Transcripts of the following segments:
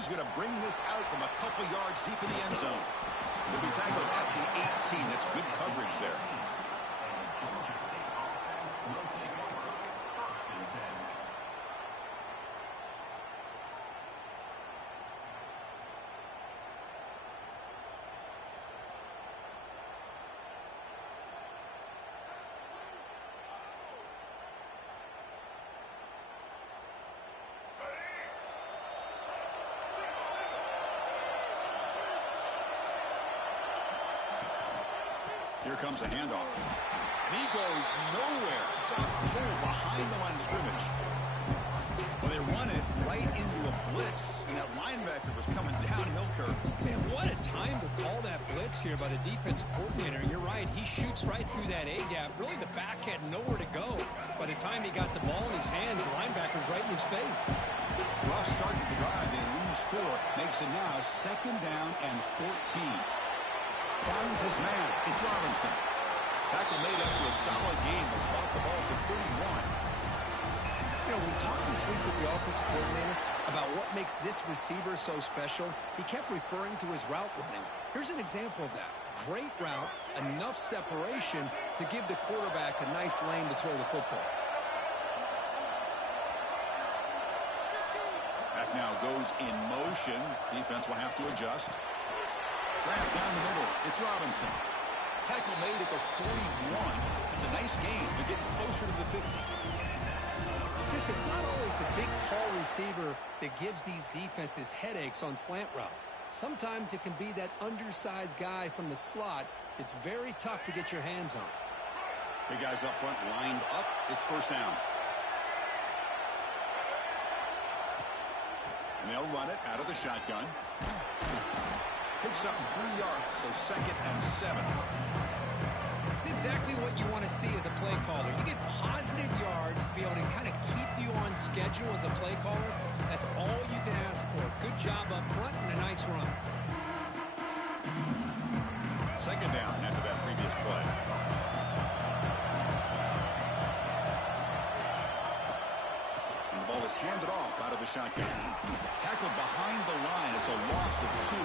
He's going to bring this out from a couple yards deep in the end zone. He'll be tackled at the 18. That's good coverage there. Here comes a handoff. And he goes nowhere. Stop cold behind the line of scrimmage. Well, they run it right into a blitz, and that linebacker was coming downhill, Kirk. Man, what a time to call that blitz here by the defensive coordinator. You're right. He shoots right through that A-gap. Really, the back had nowhere to go. By the time he got the ball in his hands, the linebacker's right in his face. Rough start to the drive. They lose 4. Makes it now 2nd down and 14. Finds his man. It's Robinson. Tackle made after a solid game. Will spot the ball to 31. You know, we talked this week with the offensive coordinator about what makes this receiver so special. He kept referring to his route running. Here's an example of that. Great route, enough separation to give the quarterback a nice lane to throw the football. Back now goes in motion. Defense will have to adjust. Grab down the middle. It's Robinson. Tackle made at the 41. It's a nice gain. They're getting closer to the 50. Chris, it's not always the big, tall receiver that gives these defenses headaches on slant routes. Sometimes it can be that undersized guy from the slot. It's very tough to get your hands on. Big guys up front lined up. It's 1st down. And they'll run it out of the shotgun. Picks up 3 yards, so 2nd and 7. It's exactly what you want to see as a play caller. You get positive yards to be able to kind of keep you on schedule as a play caller. That's all you can ask for. Good job up front and a nice run. 2nd down after that previous play. And the ball is handed off out of the shotgun. Tackled behind the line. It's a loss of 2.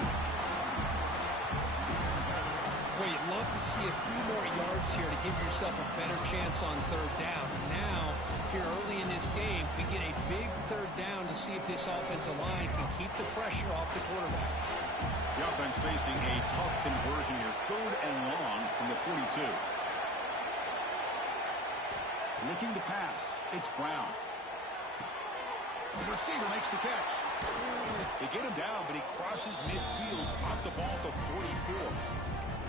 Boy, you'd love to see a few more yards here to give yourself a better chance on 3rd down. Now, here early in this game, we get a big 3rd down to see if this offensive line can keep the pressure off the quarterback. The offense facing a tough conversion here. 3rd and long from the 42. Looking to pass. It's Brown. The receiver makes the catch. They get him down, but he crosses midfield. Spot the ball to 44.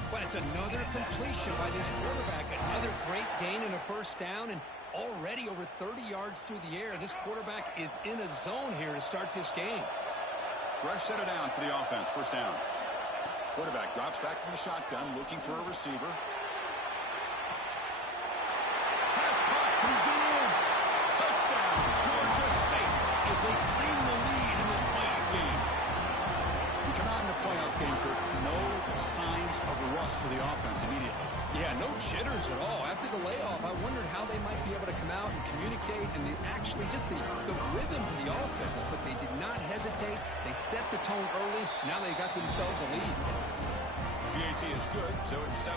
But it's another completion by this quarterback. Another great gain in a 1st down, and already over 30 yards through the air. This quarterback is in a zone here to start this game. Fresh set of downs for the offense. 1st down. Quarterback drops back from the shotgun, looking for a receiver. Pass caught. Can he get in? Touchdown, Georgia State, as they claim the lead in this playoff game. We come out in the playoff game, Kirk. No signs of rust for the offense immediately. Yeah, no jitters at all. After the layoff, I wondered how they might be able to come out and communicate and actually just the rhythm to the offense. But they did not hesitate. They set the tone early. Now they got themselves a lead. PAT is good, so it's 7-0.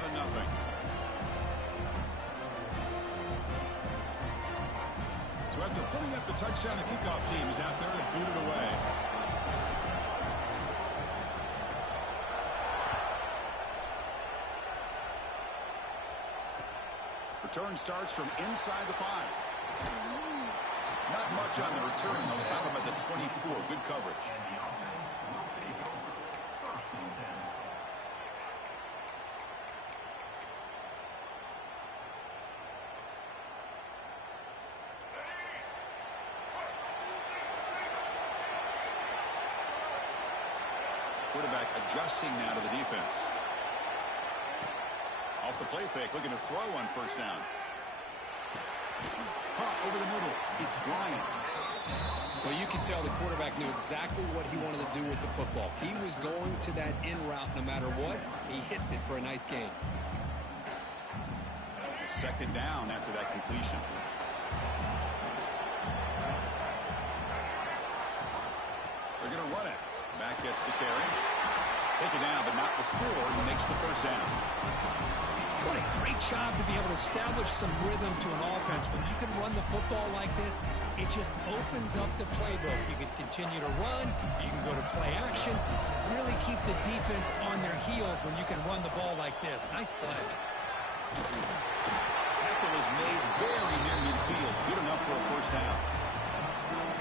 So after putting up the touchdown, the kickoff team is out there and booted away. Return starts from inside the 5. Not much on the return. They'll stop him at the 24. Good coverage. Quarterback adjusting now to the defense. Off the play fake, looking to throw on 1st down. Caught over the middle. It's Bryant. Well, you can tell the quarterback knew exactly what he wanted to do with the football. He was going to that in route no matter what. He hits it for a nice gain. 2nd down after that completion. They're going to run it. Back gets the carry. Take it down, but not before he makes the first down. What a great job to be able to establish some rhythm to an offense. When you can run the football like this, it just opens up the playbook. You can continue to run. You can go to play action. You really keep the defense on their heels when you can run the ball like this. Nice play. Tackle is made very near midfield. Good enough for a first down.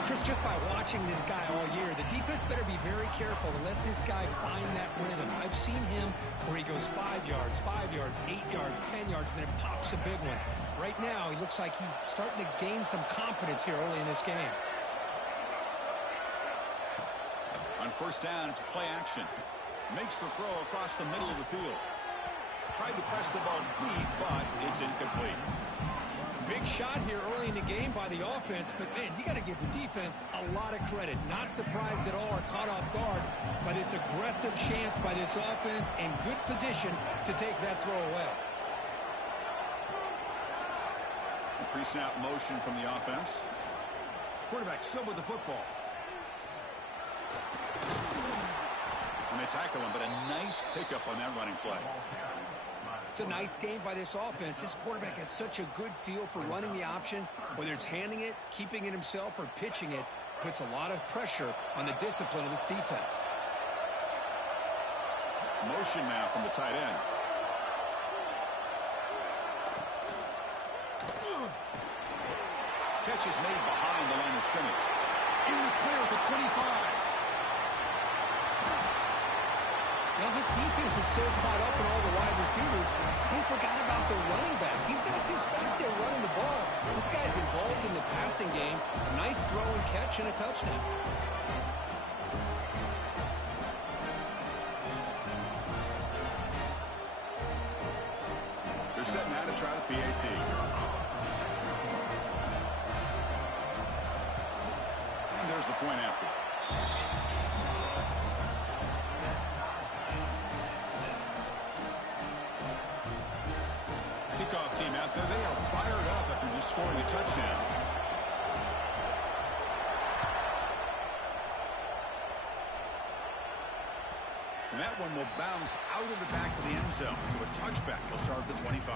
Chris, just by watching this guy all year, the defense better be very careful to let this guy find that rhythm. I've seen him where he goes 5 yards, 5 yards, 8 yards, 10 yards, and then pops a big one. Right now, he looks like he's starting to gain some confidence here early in this game. On first down, it's play action. Makes the throw across the middle of the field. Tried to press the ball deep, but it's incomplete. Big shot here early in the game by the offense, but, man, you got to give the defense a lot of credit. Not surprised at all or caught off guard by this aggressive chance by this offense and good position to take that throw away. Pre-snap motion from the offense. Quarterback still with the football. And they tackle him, but a nice pickup on that running play. It's a nice game by this offense. This quarterback has such a good feel for running the option. Whether it's handing it, keeping it himself, or pitching it, puts a lot of pressure on the discipline of this defense. Motion now from the tight end. Catch is made behind the line of scrimmage. In the clear at the 25. Now, this defense is so caught up in all the wide receivers, they forgot about the running back. He's not just back there running the ball. This guy's involved in the passing game. A nice throw and catch and a touchdown. They're setting out to try the PAT. And there's the point after. Kickoff team out there. They are fired up after just scoring a touchdown. And that one will bounce out of the back of the end zone. So a touchback will start at the 25.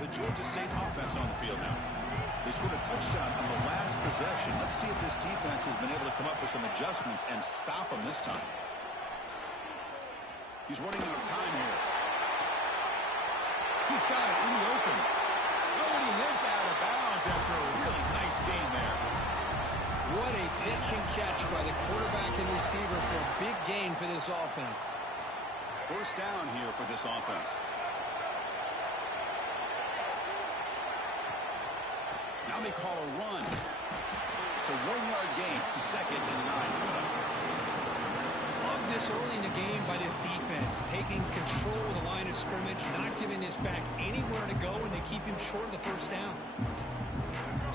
The Georgia State offense on the field now. They scored a touchdown on the last possession. Let's see if this defense has been able to come up with some adjustments and stop them this time. He's running out of time here. He's got it in the open. Oh, and he heads out of bounds after a really nice game there. What a pitch and catch by the quarterback and receiver for a big gain for this offense. First down here for this offense. Now they call a run. It's a 1-yard gain, 2nd and 9. Love this early in the game by this defense, taking control of the line of scrimmage, not giving this back anywhere to go, and they keep him short of the first down.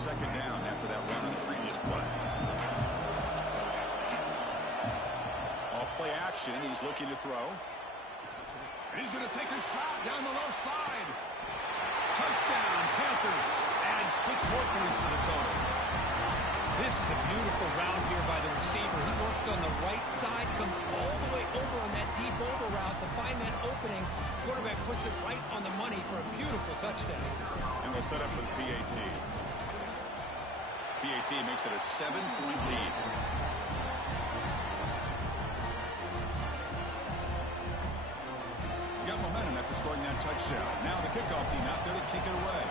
2nd down after that run on the previous play. Off play action, he's looking to throw. And he's going to take a shot down the left side. Touchdown, Panthers. Add 6 more points to the total. This is a beautiful route here by the receiver. He works on the right side, comes all the way over on that deep over route to find that opening. Quarterback puts it right on the money for a beautiful touchdown. And they'll set up for the PAT. PAT makes it a 7-point lead. Got momentum after scoring that touchdown. Now the kickoff team out there to kick it away.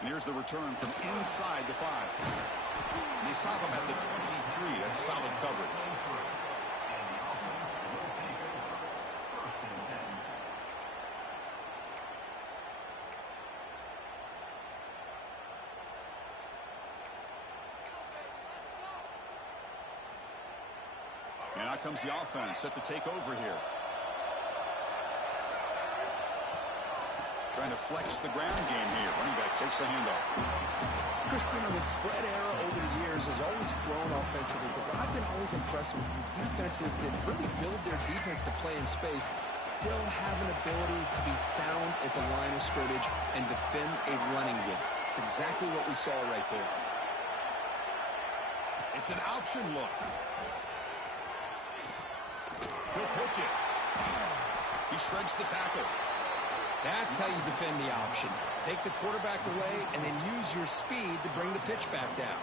And here's the return from inside the 5. And they stop him at the 23. That's solid coverage. And out comes the offense set to take over here. Trying to flex the ground game here. Running back takes the handoff. Cristiano, the spread era over the years has always grown offensively, but what I've been always impressed with defenses that really build their defense to play in space still have an ability to be sound at the line of scrimmage and defend a running game. It's exactly what we saw right there. It's an option look. He'll pitch it. He shreds the tackle. That's how you defend the option. Take the quarterback away and then use your speed to bring the pitch back down.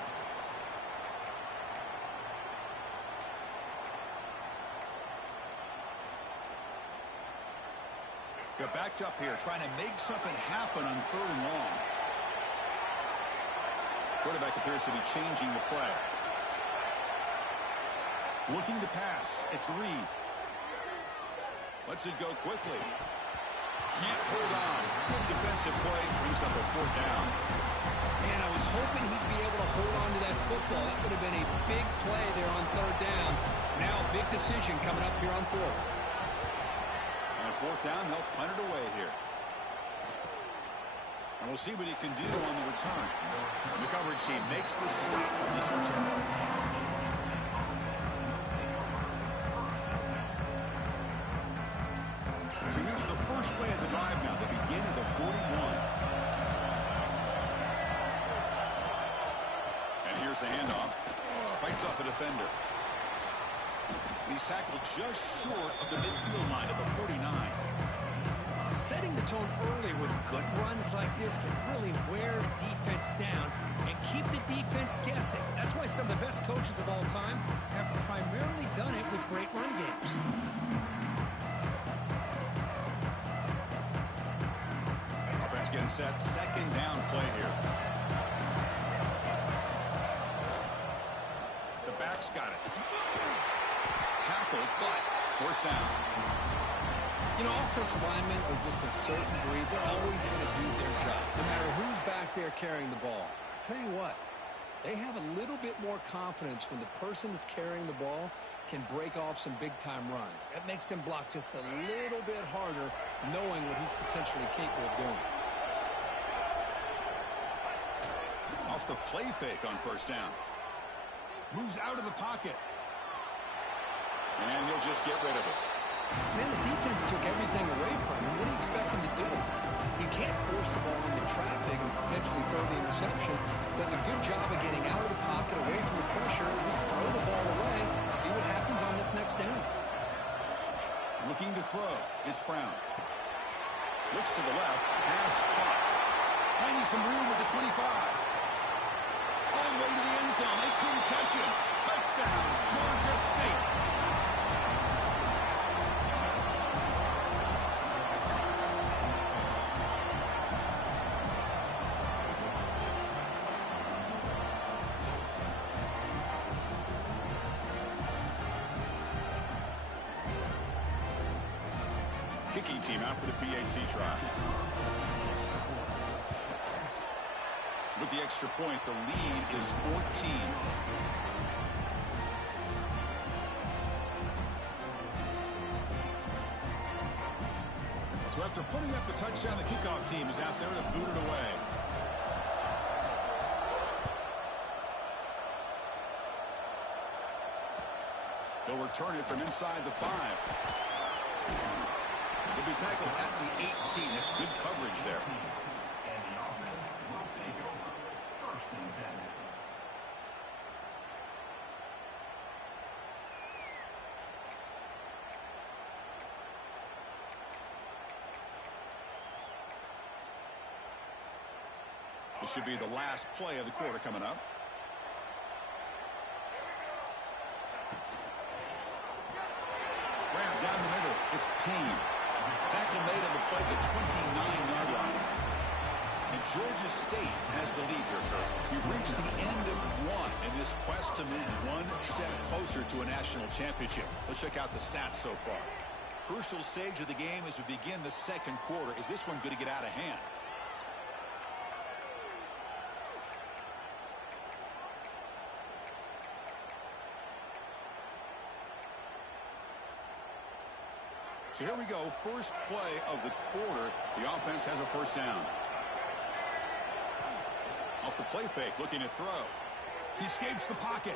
They're backed up here, trying to make something happen on 3rd and long. Quarterback appears to be changing the play. Looking to pass. It's Reed. Lets it go quickly. Can't hold on. Good defensive play. Brings up a 4th down. Man, I was hoping he'd be able to hold on to that football. That would have been a big play there on 3rd down. Now a big decision coming up here on 4th. On 4th down, they'll punt it away here. And we'll see what he can do on the return. The coverage team makes the stop on this return. So here's the first play of the drive now. They begin at the 41. And here's the handoff. Fights off a defender. He's tackled just short of the midfield line at the 49. Setting the tone early with good runs like this can really wear defense down and keep the defense guessing. That's why some of the best coaches of all time have primarily done it with great run games. Offense getting set. 2nd down play here. The back's got it. Tackled, but forced down. You know, offensive linemen are just a certain breed. They're always going to do their job, no matter who's back there carrying the ball. I tell you what, they have a little bit more confidence when the person that's carrying the ball can break off some big-time runs. That makes them block just a little bit harder, knowing what he's potentially capable of doing. Off the play fake on 1st down. Moves out of the pocket. And he'll just get rid of it. Man, the defense took everything away from him. What do you expect him to do? You can't force the ball into traffic and potentially throw the interception. Does a good job of getting out of the pocket, away from the pressure, just throw the ball away, see what happens on this next down. Looking to throw. It's Brown. Looks to the left. Pass caught. Finding some room with the 25. All the way to the end zone. They couldn't catch him. Touchdown, Georgia State. Kicking team out for the PAT try. With the extra point, the lead is 14. So after putting up the touchdown, the kickoff team is out there to boot it away. They'll return it from inside the 5. He'll be tackled at the 18. That's good coverage there. This should be the last play of the quarter coming up. Grab down the middle. It's Payne. Tackle made on the play, the 29-yard line. And Georgia State has the lead here, Kirk. We've reached the end of one in this quest to move one step closer to a national championship. Let's check out the stats so far. Crucial stage of the game as we begin the second quarter. Is this one going to get out of hand? So here we go, first play of the quarter. The offense has a first down. Off the play fake, looking to throw. He escapes the pocket.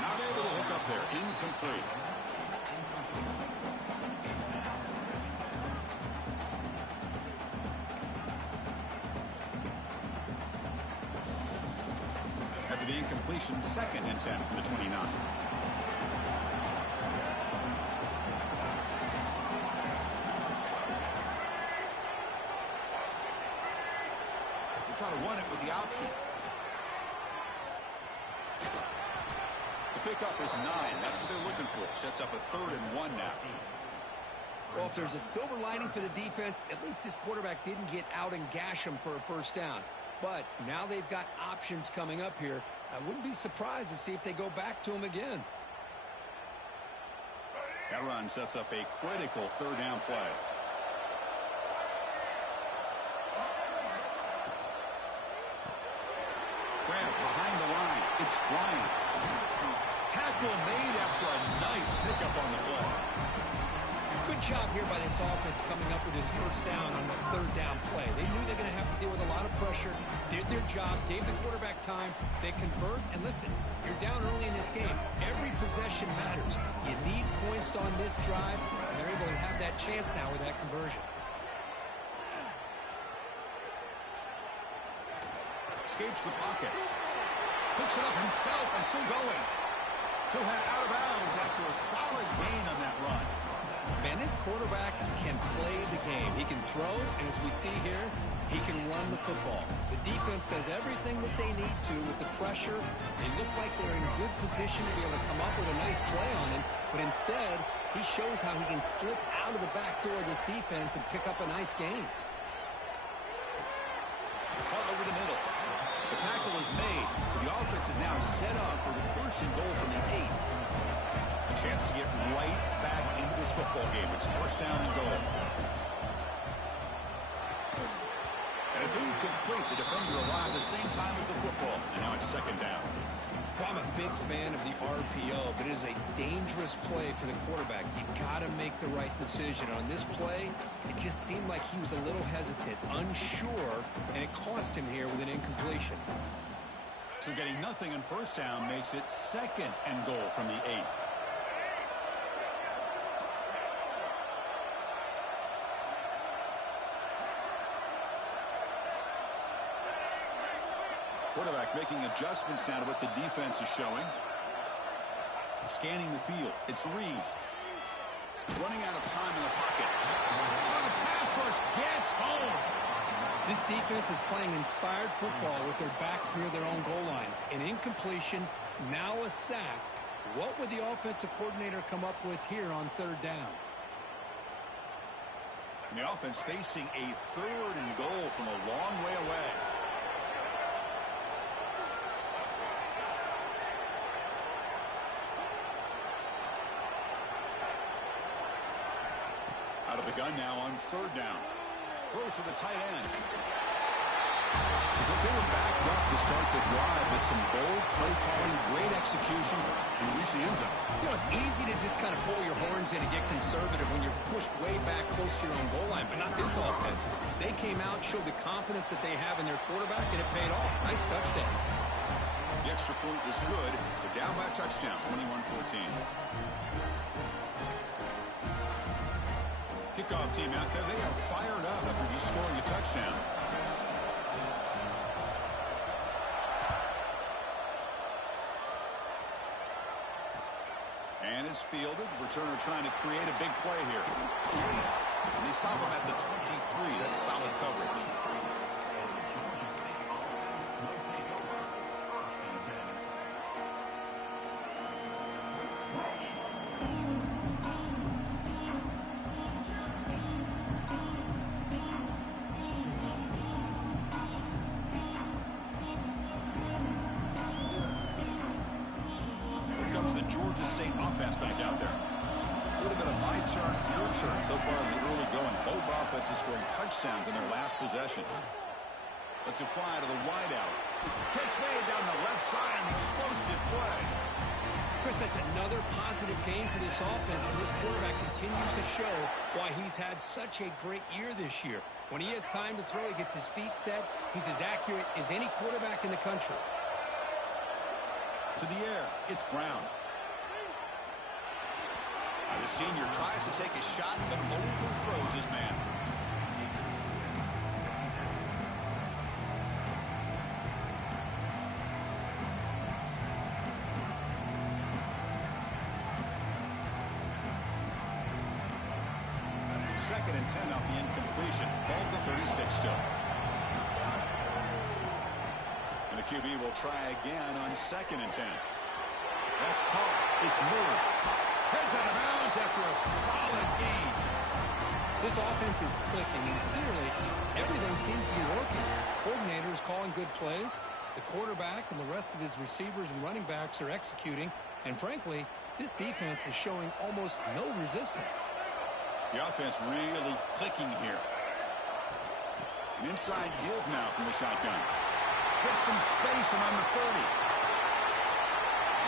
Not able to hook up there. Incomplete. After the incompletion, 2nd and 10 from the 29. Try to run it with the option. The pickup is 9. That's what they're looking for. Sets up a 3rd and 1 now. Well, if there's a silver lining for the defense, at least this quarterback didn't get out and gash him for a first down. But now they've got options coming up here. I wouldn't be surprised to see if they go back to him again. That run sets up a critical 3rd down play. Behind the line, it's Bryant. Tackle made after a nice pickup on the play. Good job here by this offense coming up with his first down on the 3rd down play. They knew they're going to have to deal with a lot of pressure, did their job, gave the quarterback time, they convert, and listen, you're down early in this game. Every possession matters. You need points on this drive, and they're able to have that chance now with that conversion. Escapes the pocket. Picks it up himself and still going. He'll head out of bounds after a solid gain on that run. Man, this quarterback can play the game. He can throw, and as we see here, he can run the football. The defense does everything that they need to with the pressure. They look like they're in good position to be able to come up with a nice play on him, but instead, he shows how he can slip out of the back door of this defense and pick up a nice gain. Caught over the middle. The tackle is made. The offense is now set up for the 1st and goal from the 8. A chance to get right back into this football game. It's 1st down and goal. And it's incomplete. The defender arrived the same time as the football. And now it's 2nd down. I'm a big fan of the RPO, but it is a dangerous play for the quarterback. You got to make the right decision. On this play, it just seemed like he was a little hesitant, unsure, and it cost him here with an incompletion. So getting nothing on 1st down makes it 2nd and goal from the 8. Quarterback making adjustments now to what the defense is showing. Scanning the field. It's Reed. Running out of time in the pocket. Oh, the pass rush gets home. This defense is playing inspired football with their backs near their own goal line. An incompletion, now a sack. What would the offensive coordinator come up with here on 3rd down? And the offense facing a 3rd and goal from a long way away. Out of the gun now on 3rd down. Throws to the tight end. They were backed up to start the drive, but some bold play calling, great execution, and reach the end zone. You know, it's easy to just kind of pull your horns in and get conservative when you're pushed way back close to your own goal line, but not this offense. They came out, showed the confidence that they have in their quarterback, and it paid off. Nice touchdown. The extra point is good. They're down by a touchdown, 21-14. Kickoff team out there, they are fired up after just scoring a touchdown. And is fielded. Returner trying to create a big play here. And they stop him at the 23. That's solid coverage. The Georgia State offense back out there. A little bit of my turn, your turn so far in the early going. Both offenses scoring touchdowns in their last possessions. Let's fly to the wideout. Catch made down the left side, an explosive play. Chris, that's another positive game for this offense, and this quarterback continues to show why he's had such a great year this year. When he has time to throw, he gets his feet set. He's as accurate as any quarterback in the country. To the air, it's Brown. The senior tries to take a shot, but overthrows his man. Second and 10 off the incompletion. Ball to 36 still. And the QB will try again on second and 10. That's caught. It's moved. Heads out of bounds after a solid game. This offense is clicking, and clearly everything seems to be working. The coordinator is calling good plays. The quarterback and the rest of his receivers and running backs are executing. And frankly, this defense is showing almost no resistance. The offense really clicking here. An inside give now from the shotgun. Gets some space around the 30.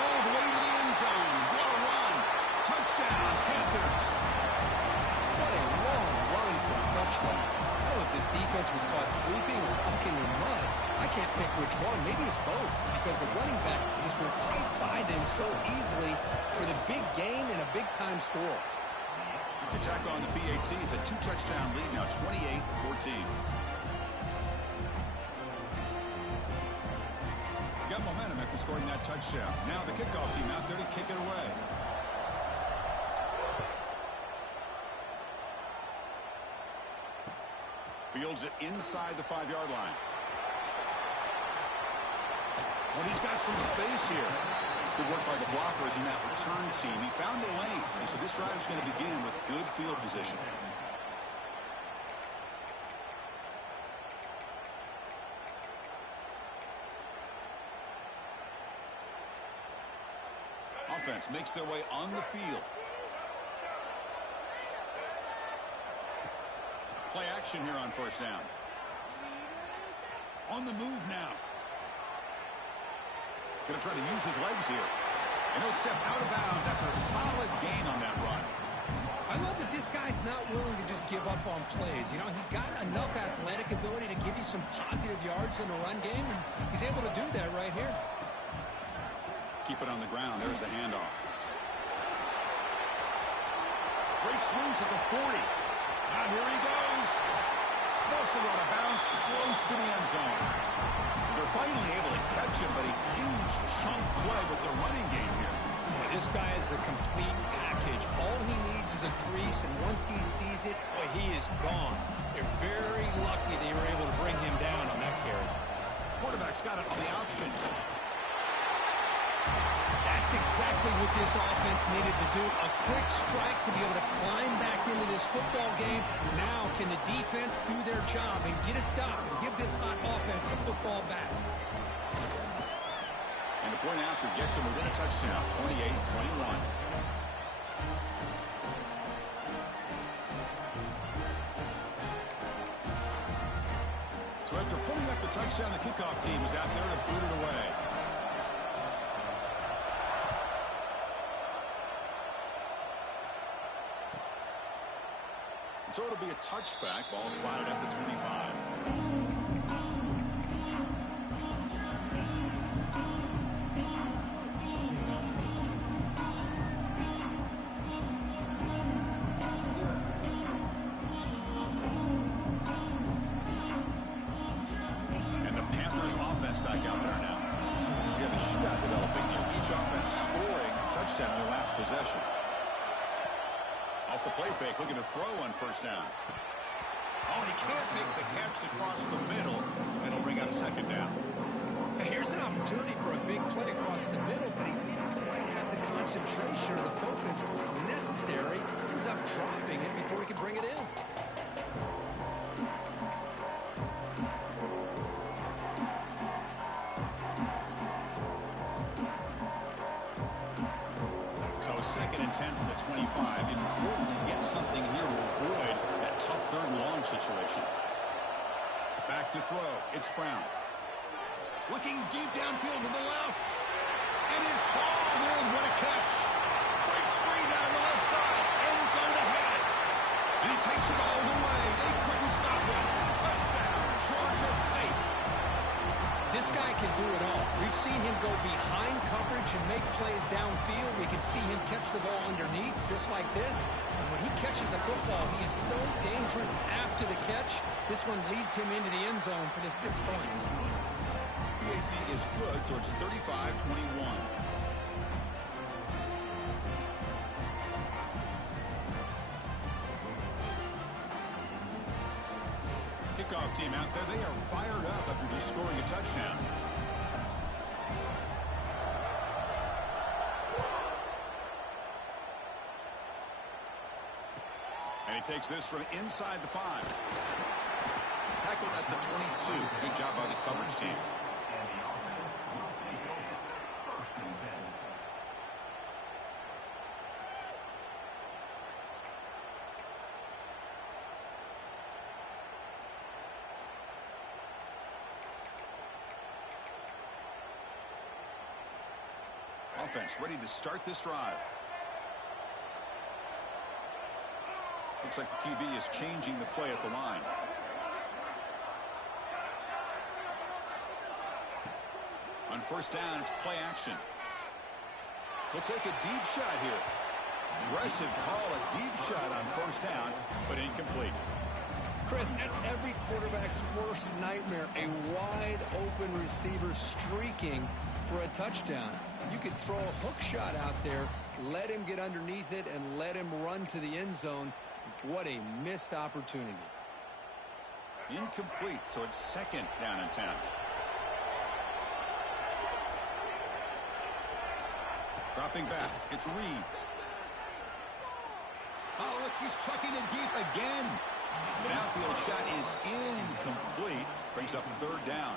All the way to the end zone. What a run. Touchdown, Panthers. What a long run for a touchdown. I don't know if this defense was caught sleeping or walking in mud. I can't pick which one. Maybe it's both, because the running back just went right by them so easily for the big game and a big-time score. Attack on the BAT. It's a two-touchdown lead now, 28-14. Got momentum after scoring that touchdown. Now the kickoff team out there to kick it away. Fields it inside the 5-yard line. Well, he's got some space here. Good work by the blockers in that return team. He found a lane, and so this drive is going to begin with good field position. Offense makes their way on the field. Play action here on first down. On the move now. Going to try to use his legs here. And he'll step out of bounds after a solid gain on that run. I love that this guy's not willing to just give up on plays. You know, he's got enough athletic ability to give you some positive yards in the run game, and he's able to do that right here. Keep it on the ground. There's the handoff. Breaks loose at the 40. Now here he goes. Also out of bounds, close to the end zone. They're finally able to catch him, but a huge chunk play with their running game here. Yeah, this guy is the complete package. All he needs is a crease, and once he sees it, boy, he is gone. They're very lucky they were able to bring him down on that carry. Quarterback's got it on the option. That's exactly what this offense needed to do. A quick strike to be able to climb back into this football game. Now can the defense do their job and get a stop and give this hot offense the football back? And the point after gets him within a touchdown, 28-21. So after putting up the touchdown, the kickoff team is out there to boot it away. So it'll be a touchback. Ball spotted at the 25. And the Panthers offense back out there now. We have a shootout developing here. Each offense scoring a touchdown in their last possession. Off the play fake, looking to throw on first down. Oh, and he can't make the catch across the middle. It'll bring up second down. Here's an opportunity for a big play across the middle, but he didn't quite have the concentration or the focus necessary. Ends up dropping it before he could bring it in. So second and 10 from the 25. Important to get something here to avoid that tough third and long situation. Back to throw. It's Brown. Looking deep downfield to the left. And it's hauled in. What a catch. Breaks free down the left side. End zone ahead. And he takes it all the way. They couldn't stop him. Touchdown, Georgia State. This guy can do it all. We've seen him go behind coverage and make plays downfield. We can see him catch the ball underneath, just like this. And when he catches a football, he is so dangerous after the catch. This one leads him into the end zone for the 6 points. PAT is good, so it's 35-21. Kickoff team out there, they are fired up after just scoring a touchdown. And he takes this from inside the 5. Tackled at the 22. Good job by the coverage team. Offense ready to start this drive. Looks like the QB is changing the play at the line. On first down, it's play action. Let's take a deep shot here. Aggressive call, a deep shot on first down, but incomplete. Chris, that's every quarterback's worst nightmare. A wide open receiver streaking for a touchdown. You could throw a hook shot out there, let him get underneath it, and let him run to the end zone. What a missed opportunity. Incomplete, so it's second down and 10. Dropping back, it's Reed. Oh, look, he's trucking it deep again. The downfield shot is incomplete. Brings up third down.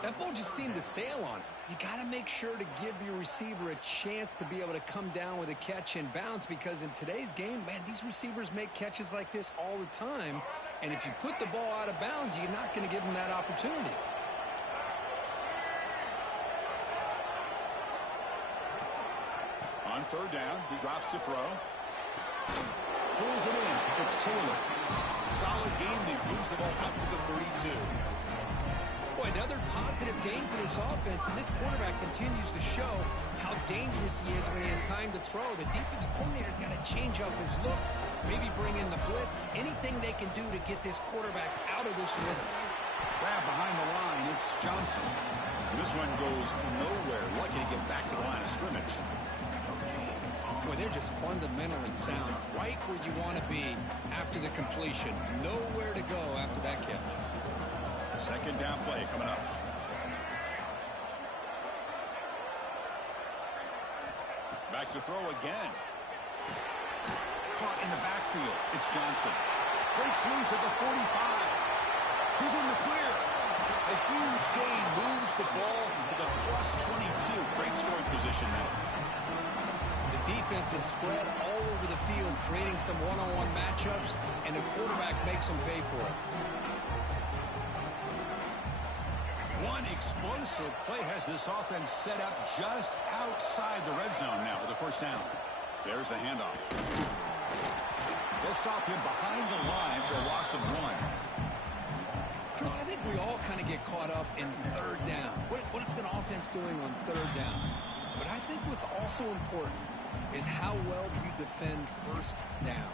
That ball just seemed to sail on it. You got to make sure to give your receiver a chance to be able to come down with a catch and bounce, because in today's game, man, these receivers make catches like this all the time. And if you put the ball out of bounds, you're not going to give them that opportunity. On third down, he drops to throw. Pulls it in. It's Taylor. Solid game there. Moves the ball up to the 32. Boy, another positive game for this offense, and this quarterback continues to show how dangerous he is when he has time to throw. The defensive coordinator's got to change up his looks, maybe bring in the blitz, anything they can do to get this quarterback out of this rhythm. Grab behind the line, it's Johnson. And this one goes nowhere. Lucky to get back to the line of scrimmage. Boy, they're just fundamentally sound, right where you want to be after the completion. Nowhere to go after that catch. Second down play coming up. Back to throw again. Caught in the backfield. It's Johnson. Breaks loose at the 45. He's in the clear. A huge gain moves the ball to the plus 22. Great scoring position now. The defense is spread all over the field, creating some one-on-one matchups, and the quarterback makes them pay for it. One explosive play has this offense set up just outside the red zone now with a first down. There's the handoff. They'll stop him behind the line for a loss of 1. Chris, I think we all kind of get caught up in third down. What's an offense doing on third down? But I think what's also important is how well you defend first down.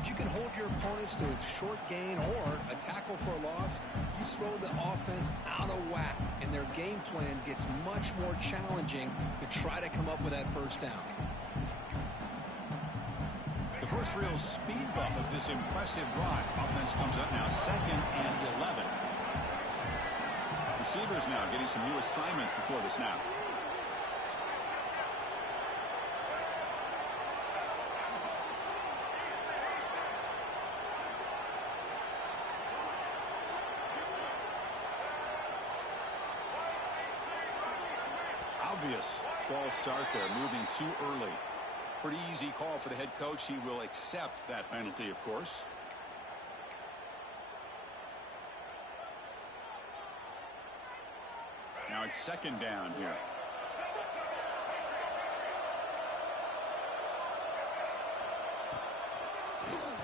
If you can hold your opponents to a short gain or a tackle for a loss, you throw the offense out of whack, and their game plan gets much more challenging to try to come up with that first down. The first real speed bump of this impressive drive. Offense comes up now 2nd and 11. Receivers now getting some new assignments before the snap. Obvious false start there, moving too early. Pretty easy call for the head coach. He will accept that penalty, of course. Now it's second down here.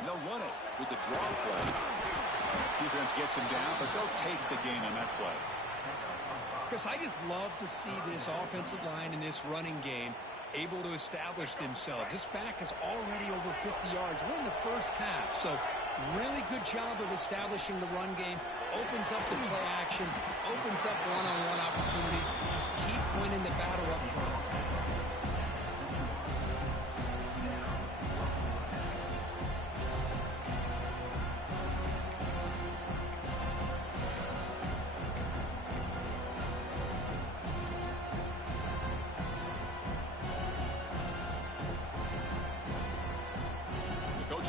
they'll run it with the draw play. Defense gets him down, but they'll take the gain on that play. Chris, I just love to see this offensive line in this running game able to establish themselves. This back is already over 50 yards. We're in the first half, so really good job of establishing the run game. Opens up the play action, opens up one-on-one opportunities. Just keep winning the battle up front.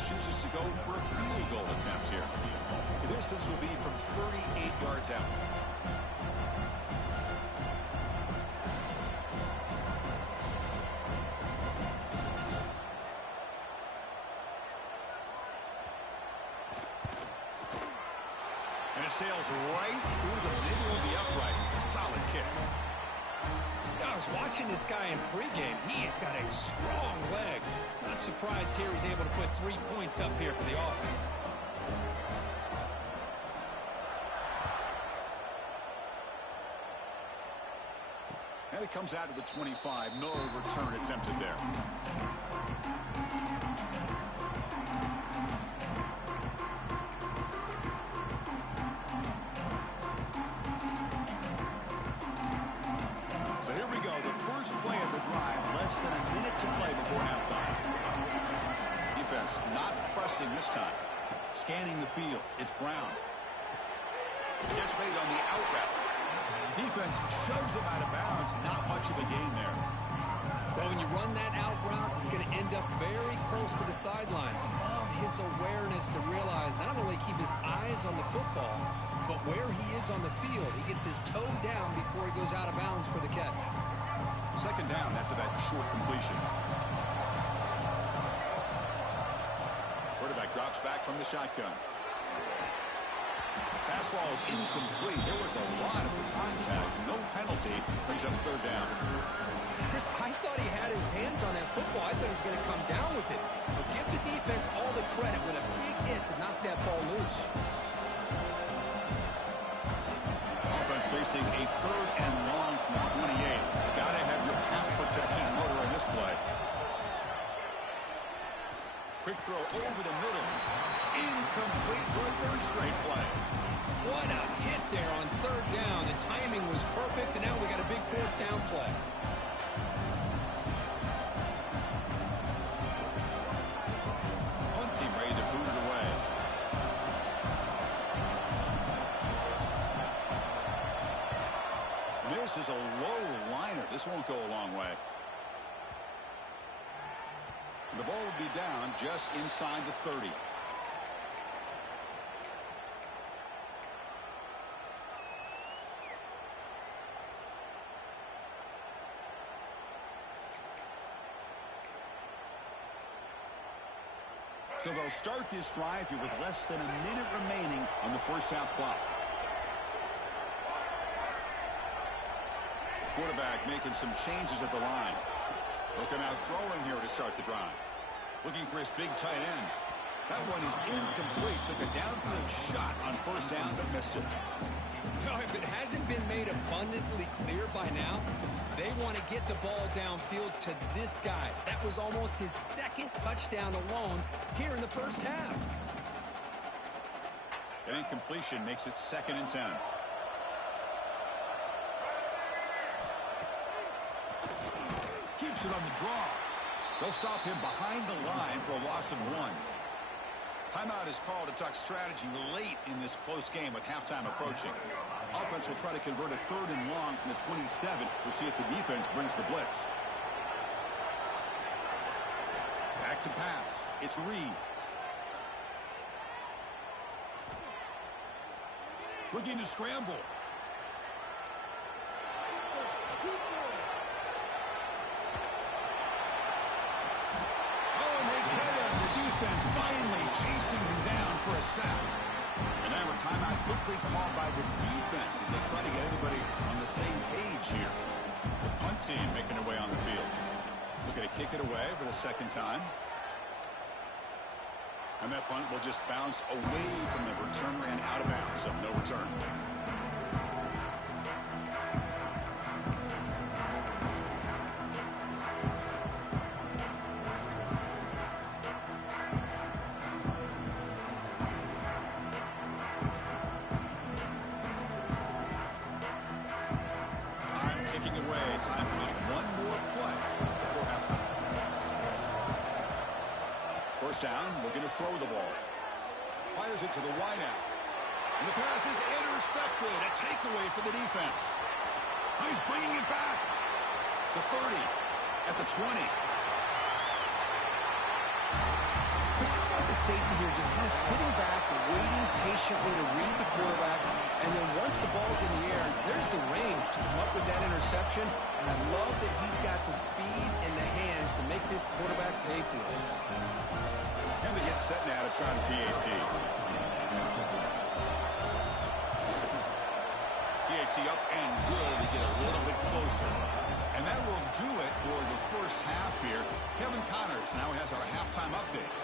Chooses to go for a field goal attempt here. The distance will be from 38 yards out. And it sails right through the middle of the uprights. A solid kick. I was watching this guy in pregame. He has got a strong leg. Not surprised here he's able to put 3 points up here for the offense. And it comes out to the 25. No return attempted there. So here we go. The first play of the drive. Less than a minute to play before halftime. Defense not pressing this time. Scanning the field. It's Brown. Gets made on the out route. Defense shoves him out of bounds. Not much of a gain there. Well, when you run that out route, it's going to end up very close to the sideline. Love his awareness to realize not only keep his eyes on the football, but where he is on the field. He gets his toe down before he goes out of bounds for the catch. Second down after that short completion. Quarterback drops back from the shotgun. Pass ball is incomplete. There was a lot of contact. No penalty. Brings up third down. Chris, I thought he had his hands on that football. I thought he was going to come down with it. But give the defense all the credit with a big hit to knock that ball loose. Offense facing a third and long from the 28. Got to have your pass protection in order in this play. Quick throw over the middle. Incomplete for a third straight play. What a hit there on third down. The timing was perfect, and now we got a big fourth down play. Punt team ready to boot it away. This is a low liner. This won't go a long way. The ball will be down just inside the 30. So they'll start this drive here with less than a minute remaining on the first half clock. Quarterback making some changes at the line. They'll come out throwing here to start the drive. Looking for his big tight end. That one is incomplete. Took a downfield shot on first down, but missed it. No, if it hasn't been made abundantly clear by now, they want to get the ball downfield to this guy. That was almost his second touchdown alone here in the first half. An incompletion makes it 2nd and 10. Keeps it on the draw. They'll stop him behind the line for a loss of 1. Timeout is called to talk strategy late in this close game with halftime approaching. Offense will try to convert a third and long from the 27. We'll see if the defense brings the blitz. Back to pass. It's Reed. Looking to scramble. Finally chasing him down for a sack. And now a timeout quickly called by the defense as they try to get everybody on the same page here. The punt team making their way on the field. Looking to kick it away for the second time. And that punt will just bounce away from the returner and out of bounds, so no return. Time ticking away. Time for just one more play before halftime. First down, looking to throw the ball. Fires it to the wideout. And the pass is intercepted. A takeaway for the defense. Oh, he's bringing it back. The 30. At the 20. Chris, how about the safety here? Just kind of sitting back, waiting patiently to read the quarterback. And then once the ball's in the air, there's the range to come up with that interception. And I love that he's got the speed and the hands to make this quarterback pay for it. And they get set now to try the PAT. PAT up and good to get a little bit closer. And that will do it for the first half here. Kevin Connors now has our halftime update.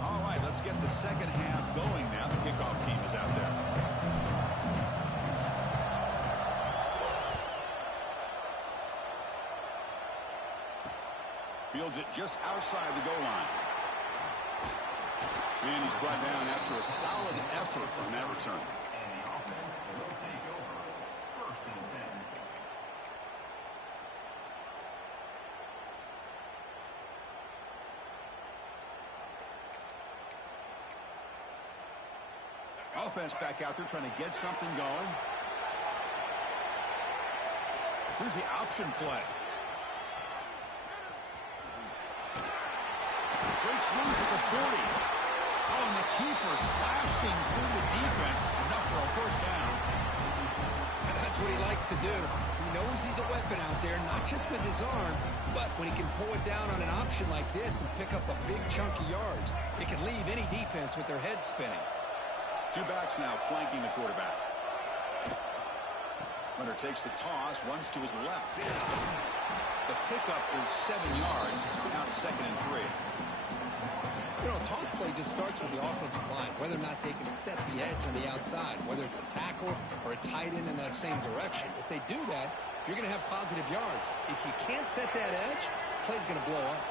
All right, let's get the second half going now. The kickoff team is out there. Fields it just outside the goal line. And he's brought down after a solid effort on that return. Offense back out there trying to get something going. Here's the option play. Breaks loose at the 40. Oh, and the keeper slashing through the defense. Enough for a first down. And that's what he likes to do. He knows he's a weapon out there, not just with his arm, but when he can pull it down on an option like this and pick up a big chunk of yards, it can leave any defense with their head spinning. Two backs now flanking the quarterback. Runner takes the toss, runs to his left. The pickup is 7 yards. Now it's 2nd and 3. You know, toss play just starts with the offensive line, whether or not they can set the edge on the outside, whether it's a tackle or a tight end in that same direction. If they do that, you're going to have positive yards. If you can't set that edge, play's going to blow up.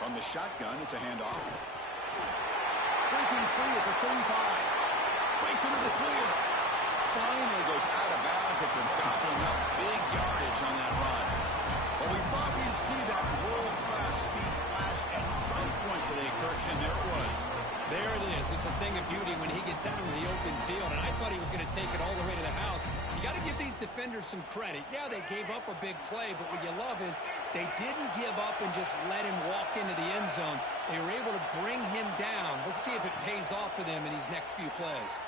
From the shotgun, it's a handoff. Breaking free at the 35. Breaks into the clear. Finally goes out of bounds after gobbling up big yardage on that run. Well, we thought we'd see that world-class speed flash at some point today, Kirk, and there it was. There it is. It's a thing of beauty when he gets out into the open field, and I thought he was going to take it all the way to the house. You got to give these defenders some credit. Yeah, they gave up a big play, but what you love is they didn't give up and just let him walk into the end zone. They were able to bring him down. Let's see if it pays off for them in these next few plays.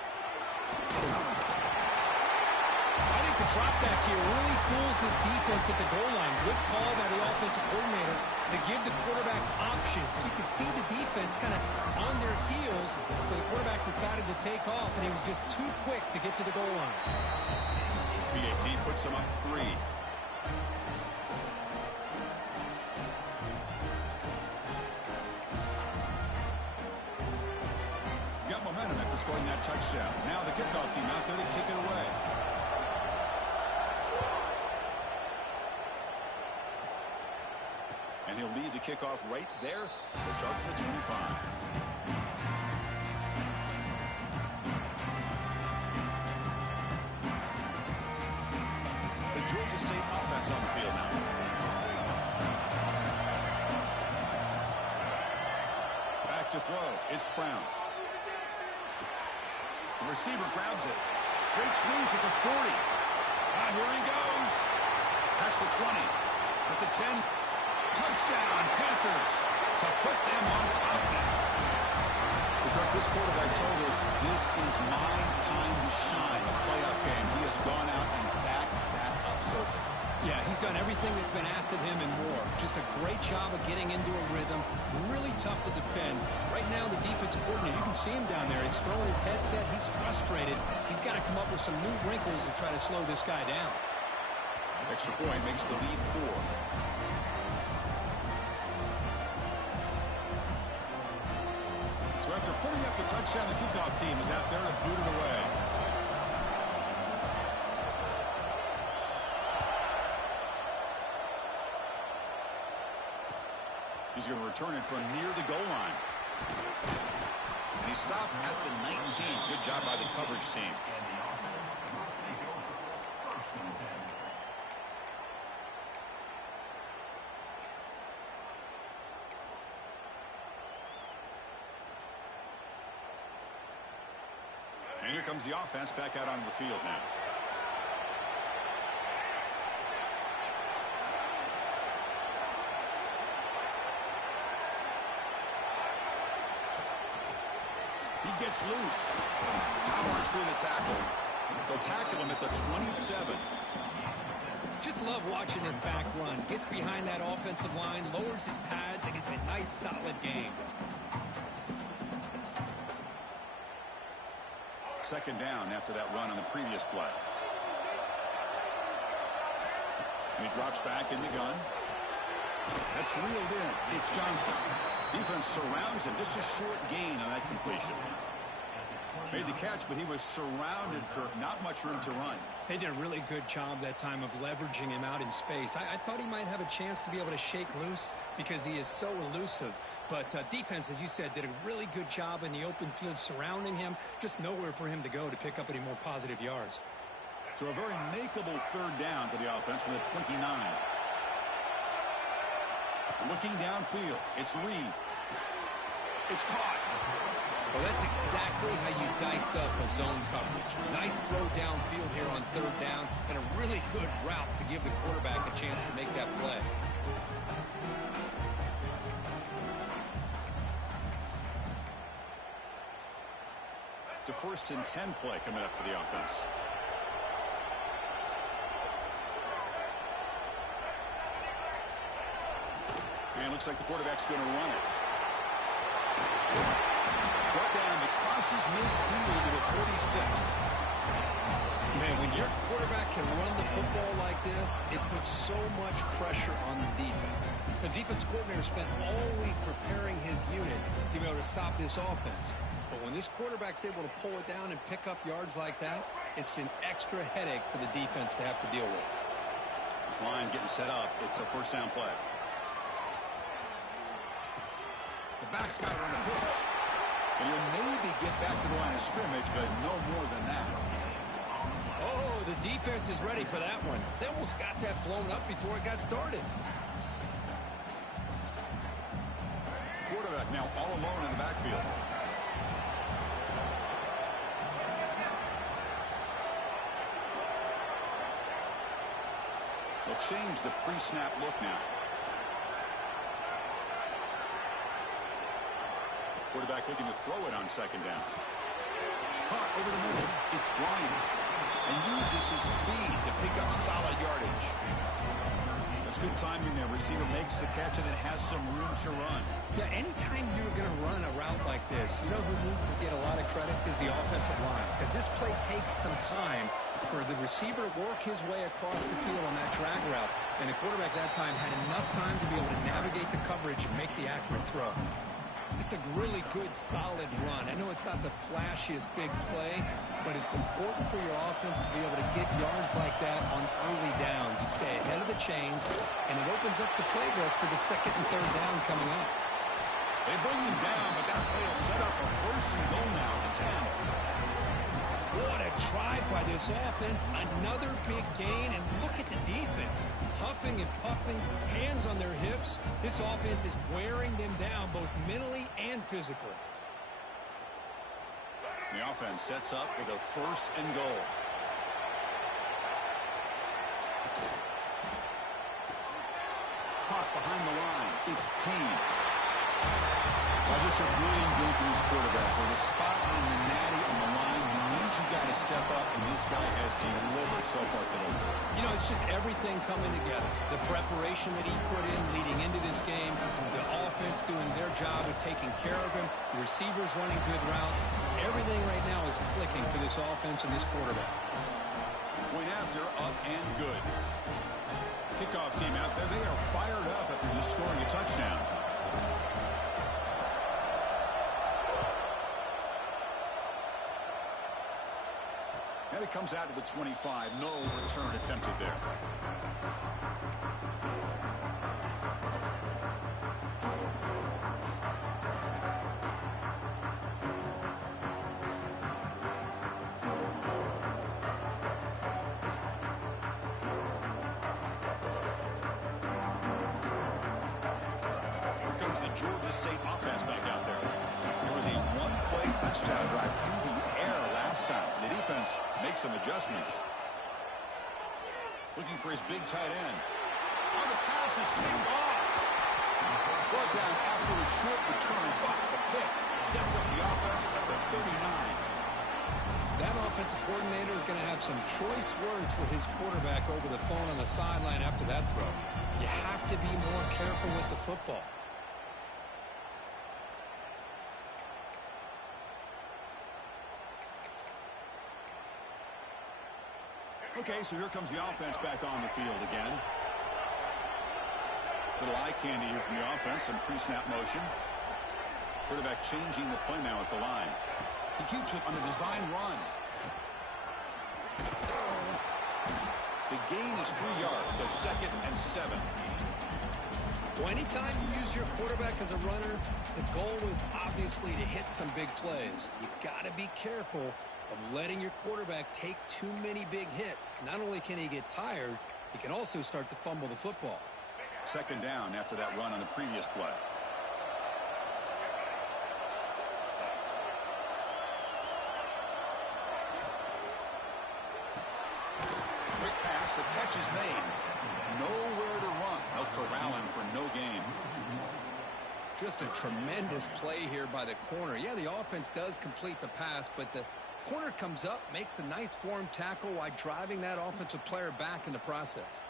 I think the drop back here really fools this defense at the goal line. Good call by the offensive coordinator to give the quarterback options. You could see the defense kind of on their heels, so the quarterback decided to take off, and he was just too quick to get to the goal line. PAT puts him up 3. Got momentum after scoring that touchdown. Now the kickoff team out there to kick it away. And he'll lead the kickoff right there to start at the 25. The Georgia State offense on the field now. Back to throw. It's Brown. The receiver grabs it. Breaks loose at the 40. Here he goes. That's the 20. At the 10. Touchdown, Panthers, to put them on top now. Because this quarterback told us this is my time to shine, a playoff game. He has gone out and backed that up so far. Yeah, he's done everything that's been asked of him and more. Just a great job of getting into a rhythm. Really tough to defend. Right now, the defensive coordinator, you can see him down there. He's throwing his headset. He's frustrated. He's got to come up with some new wrinkles to try to slow this guy down. Extra point makes the lead 4. So after putting up the touchdown, the kickoff team is out there to boot it away. He's going to return it from near the goal line. And he stopped at the 19. Good job by the coverage team. And here comes the offense back out onto the field now. He gets loose. Powers through the tackle. They'll tackle him at the 27. Just love watching this back run. Gets behind that offensive line, lowers his pads, and it's a nice, solid game. Second down after that run on the previous play. And he drops back in the gun. That's reeled in. It's Johnson. Defense surrounds him. Just a short gain on that completion. Made the catch, but he was surrounded, Kirk. Not much room to run. They did a really good job that time of leveraging him out in space. I thought he might have a chance to be able to shake loose because he is so elusive. But defense, as you said, did a really good job in the open field surrounding him. Just nowhere for him to go to pick up any more positive yards. So a very makeable third down for the offense with a 29. Looking downfield, it's Reed. It's caught. Well, that's exactly how you dice up a zone coverage. Nice throw downfield here on third down, and a really good route to give the quarterback a chance to make that play. It's a 1st and 10 play coming up for the offense. And it looks like the quarterback's going to run it. Brought down, it crosses midfield to the 46. Man, when your quarterback can run the football like this, it puts so much pressure on the defense. The defense coordinator spent all week preparing his unit to be able to stop this offense. But when this quarterback's able to pull it down and pick up yards like that, it's an extra headache for the defense to have to deal with. This line getting set up. It's a first down play. The back's got it on the pitch. And he'll maybe get back to the line of scrimmage, but no more than that. Oh, the defense is ready for that one. They almost got that blown up before it got started. Quarterback now all alone in the backfield. They'll change the pre-snap look now. Quarterback looking to throw it on second down. Caught over the middle. It's Bryant. And uses his speed to pick up solid yardage. That's good timing there. Receiver makes the catch and then has some room to run. Yeah, anytime you're going to run a route like this, you know who needs to get a lot of credit is the offensive line. Because this play takes some time for the receiver to work his way across the field on that drag route. And the quarterback that time had enough time to be able to navigate the coverage and make the accurate throw. It's a really good, solid run. I know it's not the flashiest big play, but it's important for your offense to be able to get yards like that on early downs. You stay ahead of the chains, and it opens up the playbook for the second and third down coming up. They bring him down, but that play will set up a first and goal now at the 10. What a drive by this offense. Another big gain, and look at the defense. Huffing and puffing, hands on their hips. This offense is wearing them down both mentally and physically. The offense sets up with a first and goal. Caught behind the line. It's Payne. Well, just a brilliant game for this quarterback. With a spot on the natty on the line, you need Sometimes you got to step up, and this guy has delivered so far today. You know, it's just everything coming together. The preparation that he put in leading into this game, the offense doing their job of taking care of him, the receivers running good routes. Everything right now is clicking for this offense and this quarterback. Point after, up and good. Kickoff team out there, they are fired up after just scoring a touchdown. And it comes out to the 25. No return attempted there. Here comes the Georgia State offense back out there. There was a one-play touchdown drive through the air last time. The defense makes some adjustments. Looking for his big tight end. Oh, the pass is picked off. Brought down after a short return, but the pick sets up the offense at the 39. That offensive coordinator is going to have some choice words for his quarterback over the phone on the sideline after that throw. You have to be more careful with the football. Okay, so here comes the offense back on the field again. Little eye candy here from the offense, some pre-snap motion. Quarterback changing the play now at the line. He keeps it on the design run. The gain is 3 yards, so 2nd and 7. Well, anytime you use your quarterback as a runner, the goal is obviously to hit some big plays. You got to be careful of letting your quarterback take too many big hits. Not only can he get tired, he can also start to fumble the football. 2nd down after that run on the previous play. Quick pass, the catch is made. Nowhere to run. No corralling for no gain. Just a tremendous play here by the corner. Yeah, the offense does complete the pass, but the corner comes up, makes a nice form tackle while driving that offensive player back in the process.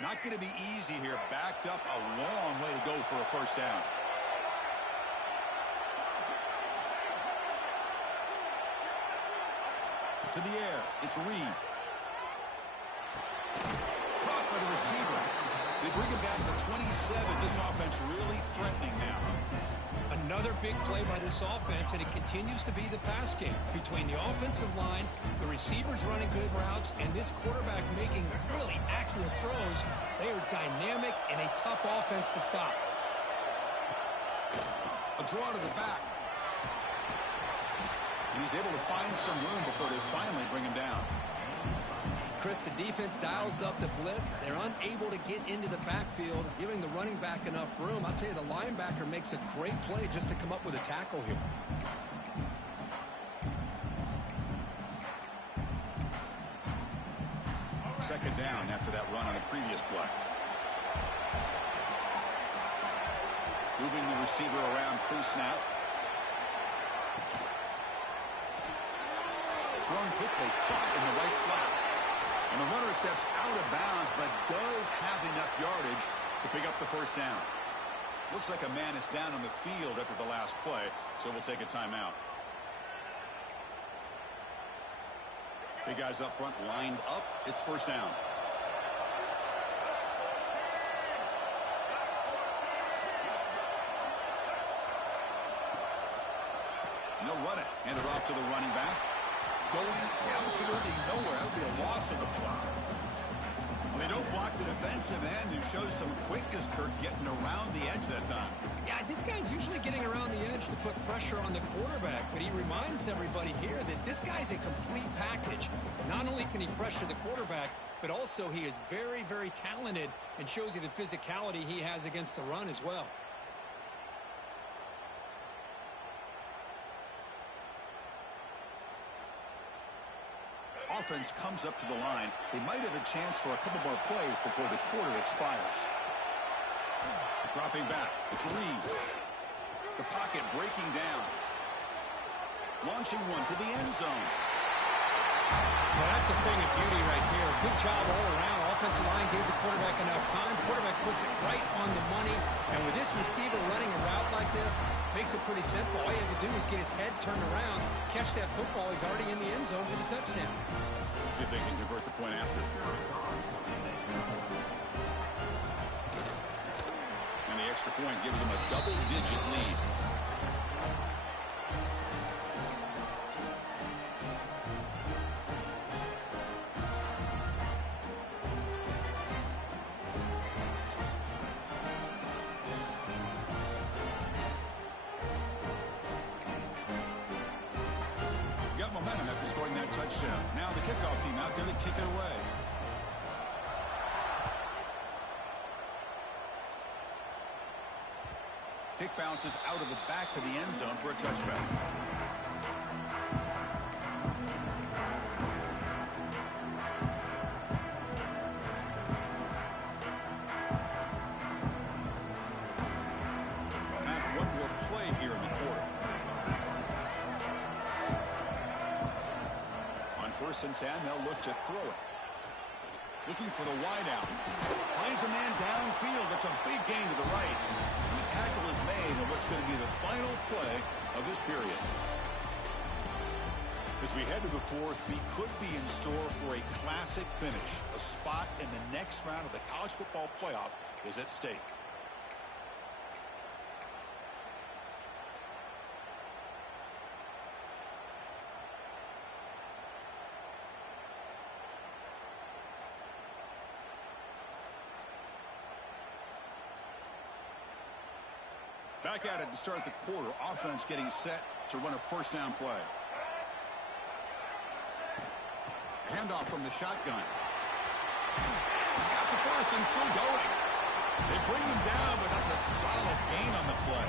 Not going to be easy here. Backed up a long way to go for a 1st down. To the air. It's Reed. Caught by the receiver. They bring him down to the 27. This offense really threatening now. Another big play by this offense, and it continues to be the pass game between the offensive line, the receivers running good routes, and this quarterback making really accurate throws. They are dynamic and a tough offense to stop. A draw to the back. And he's able to find some room before they finally bring him down. Chris, the defense dials up the blitz. They're unable to get into the backfield, giving the running back enough room. I'll tell you, the linebacker makes a great play just to come up with a tackle here. Second down after that run on the previous play. Moving the receiver around pre-snap. Thrown quickly, caught in the right flat. And the runner steps out of bounds, but does have enough yardage to pick up the 1st down. Looks like a man is down on the field after the last play, so we'll take a timeout. Big guys up front lined up. It's 1st down. No run it. Handed off to the running back. Going absolutely nowhere. That would be a loss of the block. Well, they don't block the defensive end, who shows some quickness, Kirk, getting around the edge that time. Yeah, this guy's usually getting around the edge to put pressure on the quarterback, but he reminds everybody here that this guy's a complete package. Not only can he pressure the quarterback, but also he is very, very talented and shows you the physicality he has against the run as well. Offense comes up to the line. They might have a chance for a couple more plays before the quarter expires. Dropping back. It's Reed. The pocket breaking down. Launching one to the end zone. Well, that's a thing of beauty right there. Good job all around. Offensive line gave the quarterback enough time. Quarterback puts it right on the money. And with this receiver running a route like this, makes it pretty simple. All you have to do is get his head turned around, catch that football. He's already in the end zone for the touchdown. See if they can convert the point after. And the extra point gives them a double-digit lead. Momentum after scoring that touchdown. Now the kickoff team out there to kick it away. Kick bounces out of the back of the end zone for a touchback. Time for one more play here in the quarter. First and 10, they'll look to throw it. Looking for the wideout. Finds a man downfield. That's a big gain to the right. And the tackle is made on what's going to be the final play of this period. As we head to the fourth, we could be in store for a classic finish. A spot in the next round of the college football playoff is at stake. Back at it to start the quarter. Offense getting set to run a first down play. Handoff from the shotgun. He's got the first and still going. They bring him down, but that's a solid gain on the play.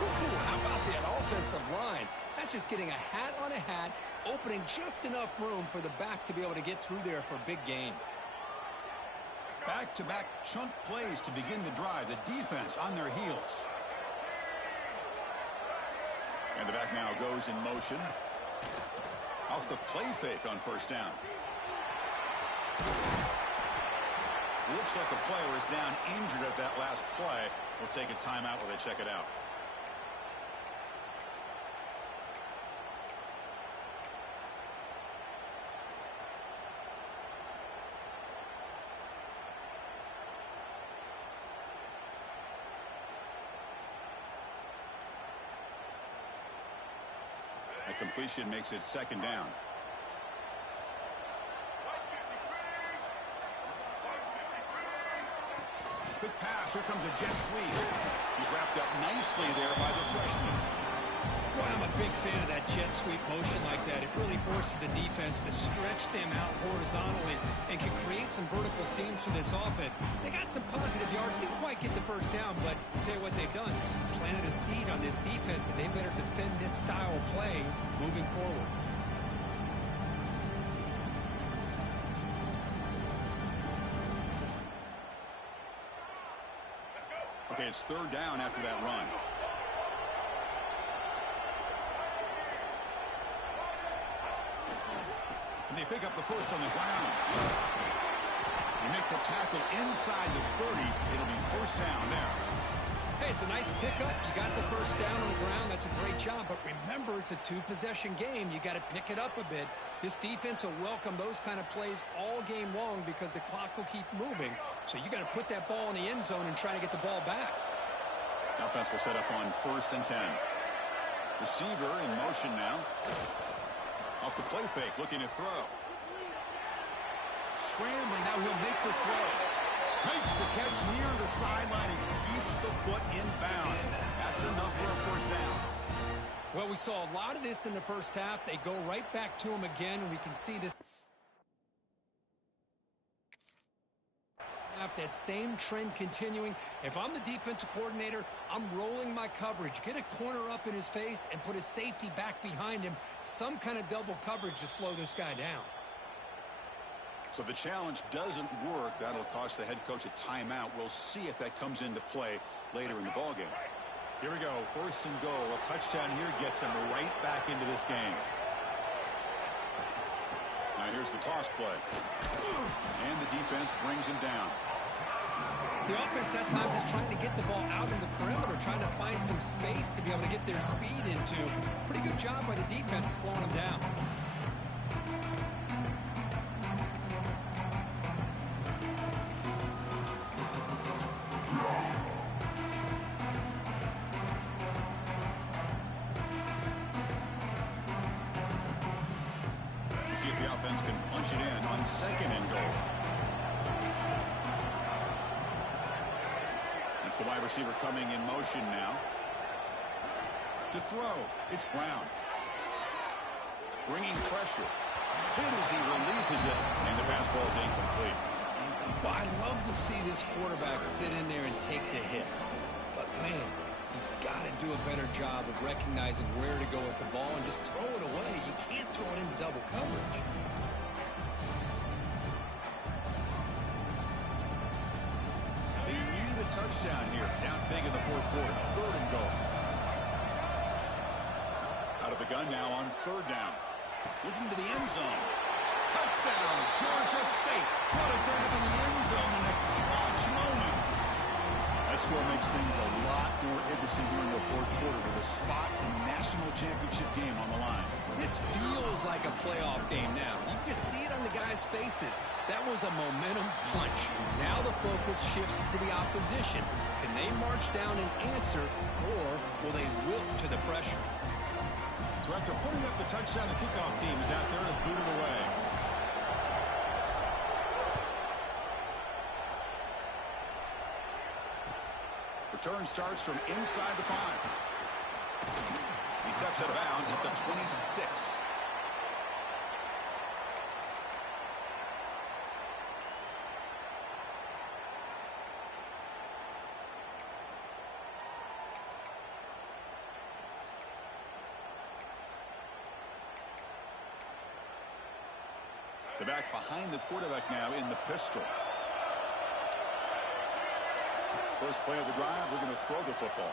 Ooh, how about that offensive line? That's just getting a hat on a hat, opening just enough room for the back to be able to get through there for a big gain. Back-to-back chunk plays to begin the drive. The defense on their heels. And the back now goes in motion. Off the play fake on first down. Looks like a player is down injured at that last play. We'll take a timeout while they check it out. That completion makes it second down. Quick pass. Here comes a jet sweep. He's wrapped up nicely there by the freshman. Boy, I'm a big fan of that jet sweep motion like that. It really forces the defense to stretch them out horizontally and can create some vertical seams for this offense. They got some positive yards. Didn't quite get the first down, but I'll tell you what they've done. Planted a seed on this defense, and they better defend this style of play moving forward. Okay, it's third down after that run. And they pick up the first on the ground. They make the tackle inside the 30. It'll be first down there. Hey, it's a nice pickup. You got the first down on the ground. That's a great job. But remember, it's a two-possession game. You got to pick it up a bit. This defense will welcome those kind of plays all game long because the clock will keep moving. So you got to put that ball in the end zone and try to get the ball back. Offense will set up on first and 10. Receiver in motion now. Off the play fake, looking to throw. Scrambling, now he'll make the throw. Makes the catch near the sideline and keeps the foot in bounds. That's enough for a first down. Well, we saw a lot of this in the first half. They go right back to him again, and we can see this. that same trend continuing. If I'm the defensive coordinator, I'm rolling my coverage. Get a corner up in his face and put a safety back behind him. Some kind of double coverage to slow this guy down. So the challenge doesn't work. That'll cost the head coach a timeout. We'll see if that comes into play later in the ballgame. Here we go. 1st and goal. A touchdown here gets them right back into this game. Now here's the toss play. And the defense brings him down. The offense that time is trying to get the ball out in the perimeter, trying to find some space to be able to get their speed into. Pretty good job by the defense slowing them down. See if the offense can punch it in on 2nd and goal. It's the wide receiver coming in motion now. To throw, it's Brown. Bringing pressure. Hit as he releases it, and the pass ball is incomplete. Well, I love to see this quarterback sit in there and take the hit. But, man, he's got to do a better job of recognizing where to go with the ball and just throw it away. You can't throw it into double coverage. They need a touchdown here. Down big in the 4th quarter. 3rd and goal. Out of the gun now on 3rd down. Looking to the end zone. Touchdown, Georgia State. What a grab in the end zone in a clutch moment. That score makes things a lot more interesting here in the 4th quarter with a spot in the national championship game on the line. This feels like a playoff game now. You can see it on the guys' faces. That was a momentum punch. Now the focus shifts to the opposition. Can they march down and answer, or will they wilt to the pressure? So after putting up the touchdown, the kickoff team is out there to boot it away. Return starts from inside the 5. He steps out of bounds at the 26. The back behind the quarterback now in the pistol. First play of the drive, we're going to throw the football.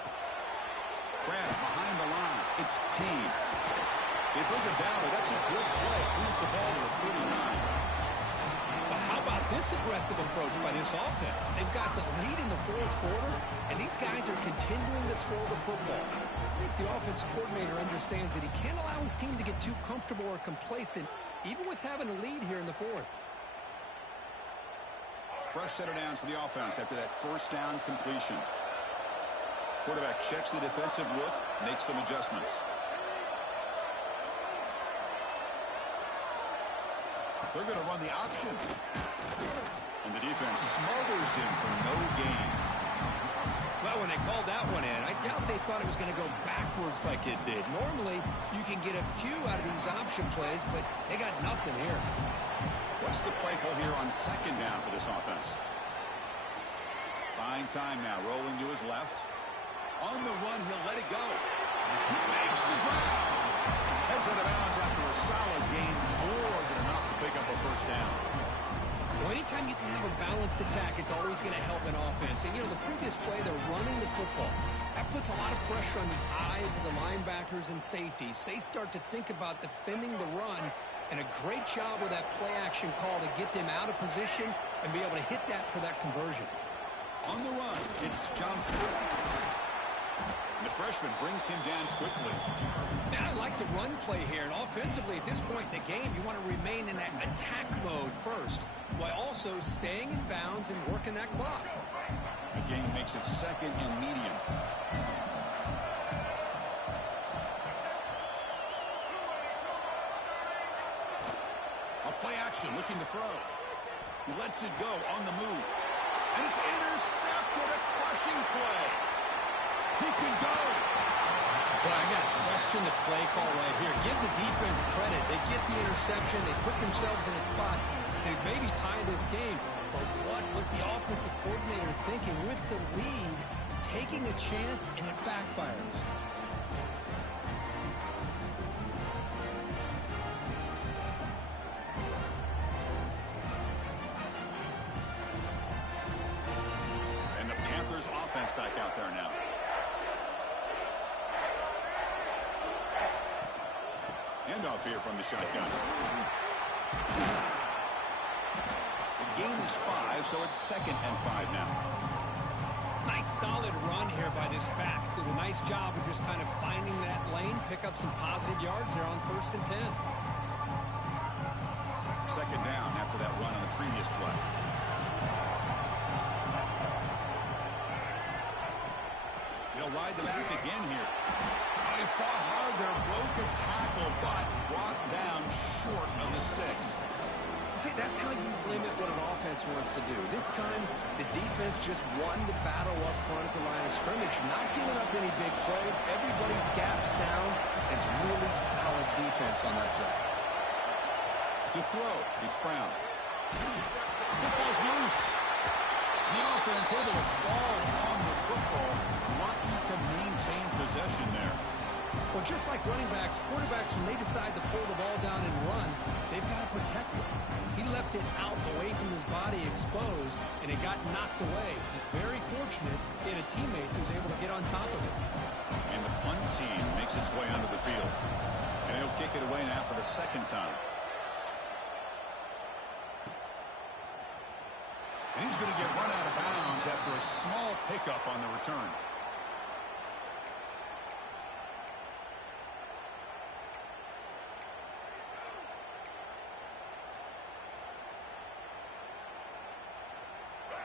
Grant behind the line. It's Payne. They bring him down, but that's a good play. Moves the ball to the 39. But how about this aggressive approach by this offense? They've got the lead in the 4th quarter, and these guys are continuing to throw the football. I think the offensive coordinator understands that he can't allow his team to get too comfortable or complacent, even with having a lead here in the 4th. Fresh set of downs for the offense after that 1st down completion. Quarterback checks the defensive look, makes some adjustments. They're going to run the option. And the defense smothers him for no gain. Well, when they called that one in, I doubt they thought it was going to go backwards like it did. Normally, you can get a few out of these option plays, but they got nothing here. What's the play call here on 2nd down for this offense? Buying time now, rolling to his left. On the run, he'll let it go. He makes the ground. Heads out of bounds after a solid gain, more than enough to pick up a 1st down. Well, anytime you can have a balanced attack, it's always going to help an offense. And, you know, the previous play, they're running the football. That puts a lot of pressure on the eyes of the linebackers and safeties. They start to think about defending the run, and a great job with that play-action call to get them out of position and be able to hit that for that conversion. On the run, it's Johnson. And the freshman brings him down quickly. Now I like the run play here, and offensively at this point in the game, you want to remain in that attack mode first, while also staying in bounds and working that clock. The game makes it 2nd and medium. A play action, looking to throw. He lets it go on the move. And it's intercepted, a crushing play. He can go. Well, I got to question the play call right here. Give the defense credit. They get the interception. They put themselves in a spot to maybe tie this game. But what was the offensive coordinator thinking with the lead, taking a chance, and it backfires? And the Panthers offense back out there now. Handoff here from the shotgun. The game is 5, so it's 2nd and 5 now. Nice solid run here by this back. Did a nice job of just kind of finding that lane, pick up some positive yards there on 1st and 10. 2nd down after that run on the previous play. He'll ride the back again here. They fought hard there, broke a tackle, but brought down short of the sticks. See, that's how you limit what an offense wants to do. This time, the defense just won the battle up front at the line of scrimmage, not giving up any big plays. Everybody's gap sound. It's really solid defense on that play. To throw, it's Brown. Football's loose. The offense able to fall on the football, lucky to maintain possession there. Well, just like running backs, quarterbacks, when they decide to pull the ball down and run, they've got to protect it. He left it out away from his body exposed, and it got knocked away. He's very fortunate he had a teammate who was able to get on top of it. And the punt team makes its way onto the field. And he'll kick it away now for the 2nd time. And he's going to get run out of bounds after a small pickup on the return.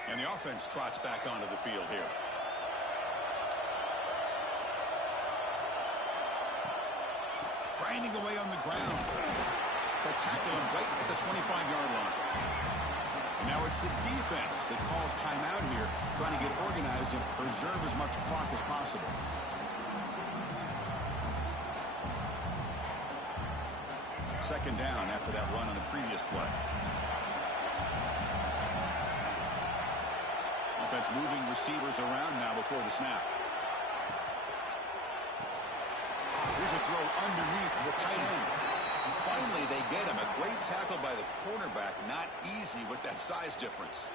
And the offense trots back onto the field here. Grinding away on the ground. They'll tackle him right at the 25-yard line. And now it's the defense that calls timeout here, trying to get organized and preserve as much clock as possible. Second down after that run on the previous play. Offense moving receivers around now before the snap. Here's a throw underneath the tight end. And finally, they get him. A great tackle by the cornerback. Not easy with that size difference.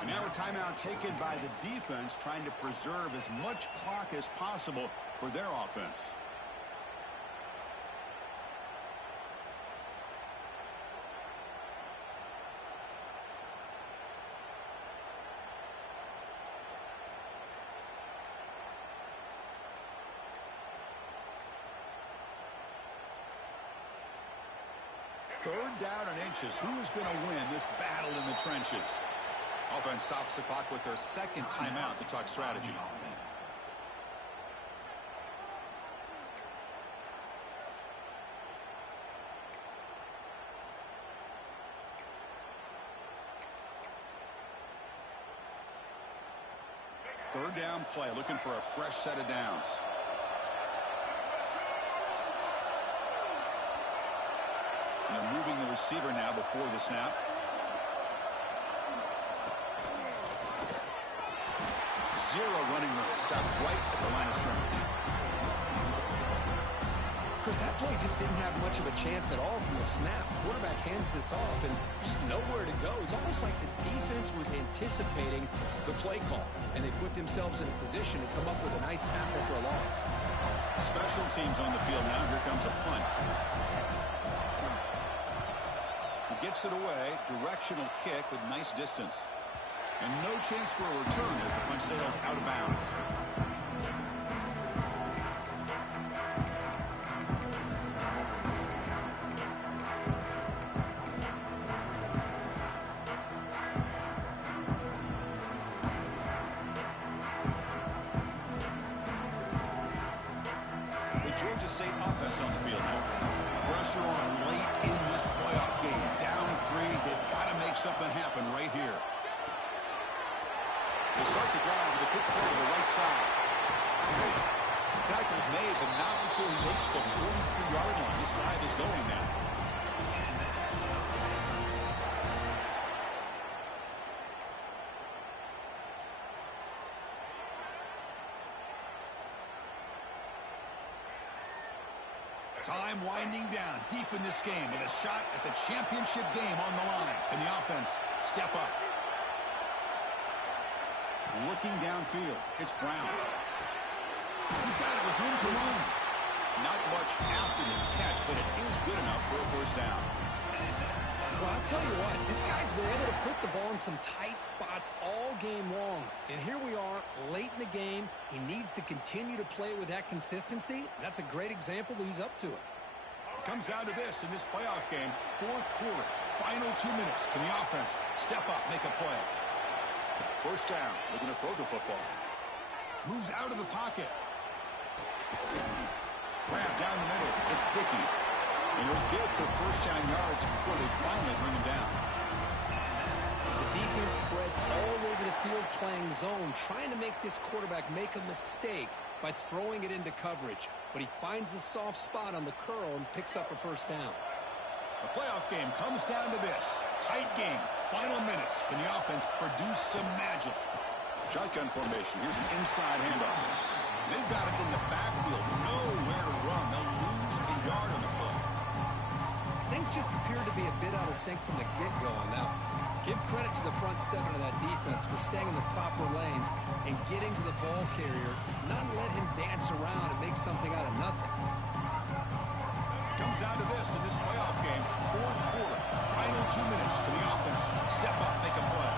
And now a timeout taken by the defense, trying to preserve as much clock as possible for their offense. Third down and inches. Who is going to win this battle in the trenches? Offense stops the clock with their 2nd timeout to talk strategy. Third down play, looking for a fresh set of downs. And they're moving the receiver now before the snap. Zero running room. Stop right at the line of scrimmage. Chris, that play just didn't have much of a chance at all from the snap. Quarterback hands this off and just nowhere to go. It's almost like the defense was anticipating the play call, and they put themselves in a position to come up with a nice tackle for a loss. Special teams on the field now. Here comes a punt. He gets it away. Directional kick with nice distance. And no chance for a return as the punt sails out of bounds. The Georgia State offense on the field now. Pressure on late in this playoff game. Down 3. They've got to make something happen right here. They start the drive with a quick throw to the right side. The tackle's made, but not before he makes the 43-yard line. This drive is going now. Time winding down deep in this game with a shot at the championship game on the line. Can the offense step up? Looking downfield, it's Brown. He's got it with room to run. Not much after the catch, but it is good enough for a first down. Well, I'll tell you what, this guy's been able to put the ball in some tight spots all game long. And here we are, late in the game. He needs to continue to play with that consistency. That's a great example that he's up to it. It comes down to this in this playoff game. Fourth quarter, final 2 minutes. Can the offense step up, make a play? First down, looking to throw the football. Moves out of the pocket. Grab down the middle. It's Dickey. And he'll get the first down yards before they finally bring him down. The defense spreads all over the field playing zone, trying to make this quarterback make a mistake by throwing it into coverage. But he finds the soft spot on the curl and picks up a first down. The playoff game comes down to this. Tight game. Final minutes. Can the offense produce some magic? Shotgun formation. Here's an inside handoff. They've got it in the backfield. Nowhere to run. They'll lose a yard on the play. Things just appear to be a bit out of sync from the get-go on that one. Give credit to the front seven of that defense for staying in the proper lanes and getting to the ball carrier, not let him dance around and make something out of nothing. Comes down to this in this playoff game. Fourth quarter, final 2 minutes. Can the offense step up, make a play?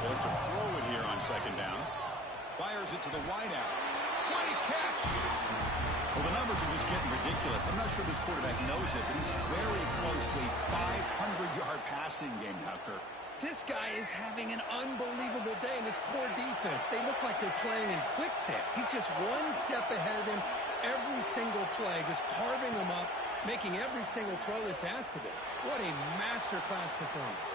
They look to throw it here on second down. Fires it to the wideout. What a catch! Well, the numbers are just getting ridiculous. I'm not sure this quarterback knows it, but he's very close to a 500-yard passing game now, Kirk. This guy is having an unbelievable day in this core defense. They look like they're playing in quicksand. He's just one step ahead of them every single play, just carving them up, making every single throw that's asked of him. What a masterclass performance.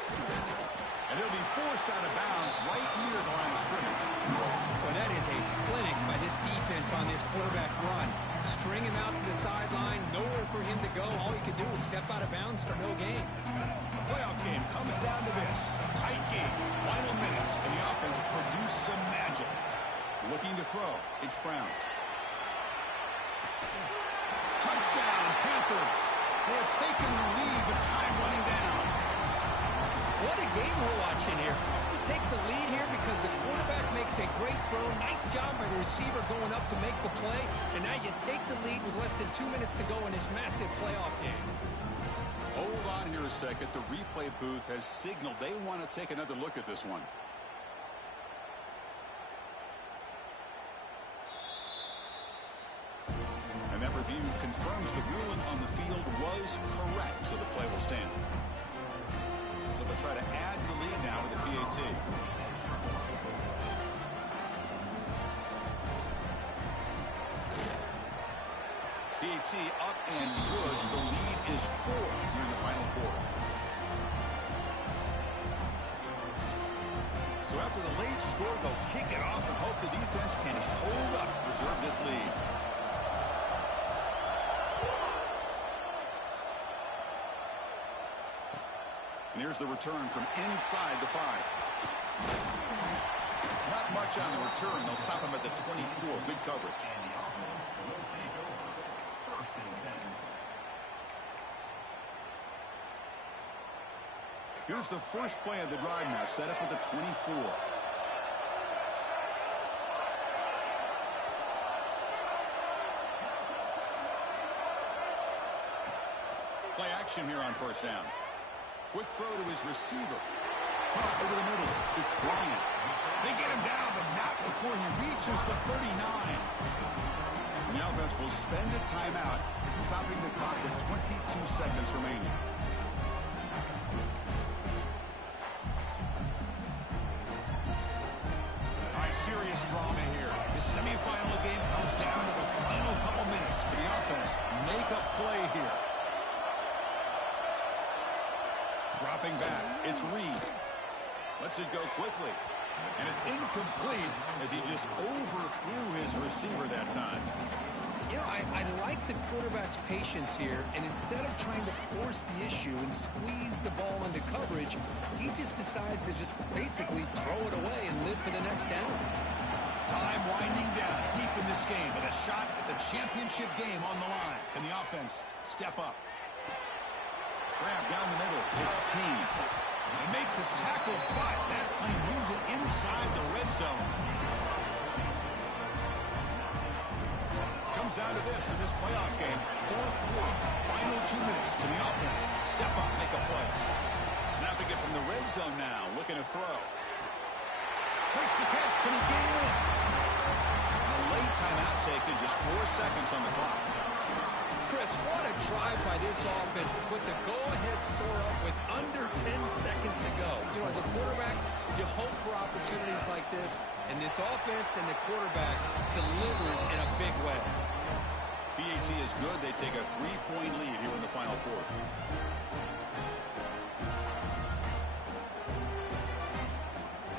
And he'll be forced out of bounds right near the line of scrimmage. Well, that is a clinic by this defense on this quarterback run. String him out to the sideline, nowhere for him to go. All he could do is step out of bounds for no gain. The playoff game comes down to this. Tight game, final minutes, and the offense produce some magic. Looking to throw, it's Brown. Touchdown, Panthers. They have taken the lead with time running down. What a game we're watching here. You take the lead here because the quarterback makes a great throw. Nice job by the receiver going up to make the play. And now you take the lead with less than 2 minutes to go in this massive playoff game. Hold on here a second. The replay booth has signaled they want to take another look at this one. And that review confirms the ruling on the field was correct, so the play will stand. So they'll try to add the lead now with the PAT. PAT up and good. The lead is 4 here in the final quarter. So after the late score, they'll kick it off and hope the defense can hold up, preserve this lead. And here's the return from inside the 5. Not much on the return. They'll stop him at the 24. Good coverage. Here's the first play of the drive now, set up at the 24. Play action here on first down. Quick throw to his receiver. Caught over the middle. It's Bryant. They get him down, but not before he reaches the 39. And the offense will spend a timeout, stopping the clock with 22 seconds remaining. All right, serious drama here. The semifinal game comes down to the final couple minutes for the offense. Make a play here. Dropping back, it's Reed. Lets it go quickly. And it's incomplete as he just overthrew his receiver that time. You know, I like the quarterback's patience here, and instead of trying to force the issue and squeeze the ball into coverage, he just decides to just basically throw it away and live for the next down. Time winding down deep in this game with a shot at the championship game on the line. Can the offense step up? Grab down the middle. It's Peen. They make the tackle, but that plane moves it inside the red zone. Comes down to this in this playoff game. Fourth quarter, final 2 minutes. Can the offense step up, make a play? Snapping it from the red zone now, looking to throw. Makes the catch. Can he get in? A late timeout taken, just 4 seconds on the clock. Chris, what a drive by this offense to put the go-ahead score up with under 10 seconds to go. You know, as a quarterback, you hope for opportunities like this, and this offense and the quarterback delivers in a big way. BAT is good. They take a 3-point lead here in the final quarter.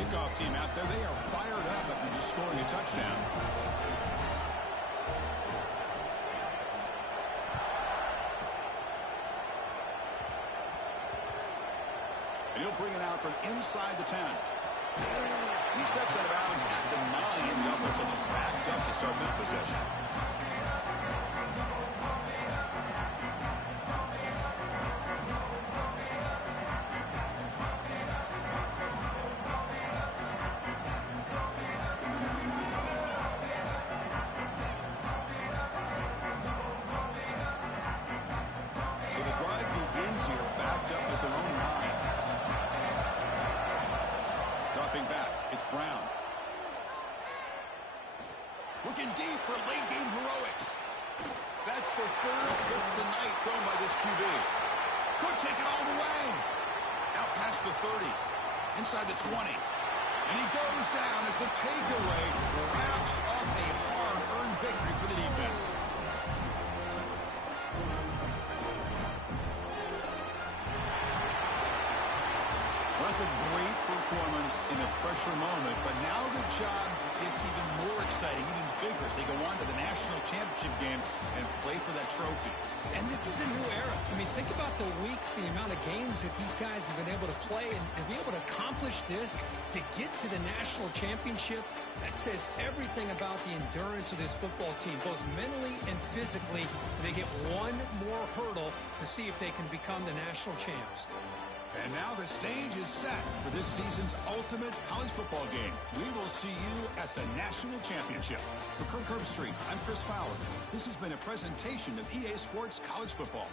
Kickoff team out there. They are fired up after just scoring a touchdown. And he'll bring it out from inside the 10. He steps out of bounds at the 9. The offensive line backed up to start this possession. So the drive begins here, backed up at their own 9. Dropping back, it's Brown. Looking deep for late game heroics. That's the 3rd hit tonight thrown by this QB. Could take it all the way. Out past the 30. Inside the 20. And he goes down as the takeaway wraps up a hard-earned victory for the defense. That's a great performance in a pressure moment, but now the job gets even more exciting, even bigger as they go on to the national championship game and play for that trophy. And this is a new era. I mean, think about the weeks, the amount of games that these guys have been able to play, and to be able to accomplish this, to get to the national championship, that says everything about the endurance of this football team, both mentally and physically. They get one more hurdle to see if they can become the national champs. And now the stage is set for this season's ultimate college football game. We will see you at the national championship. For Kirk Herbstreit, I'm Chris Fowler. This has been a presentation of EA Sports College Football.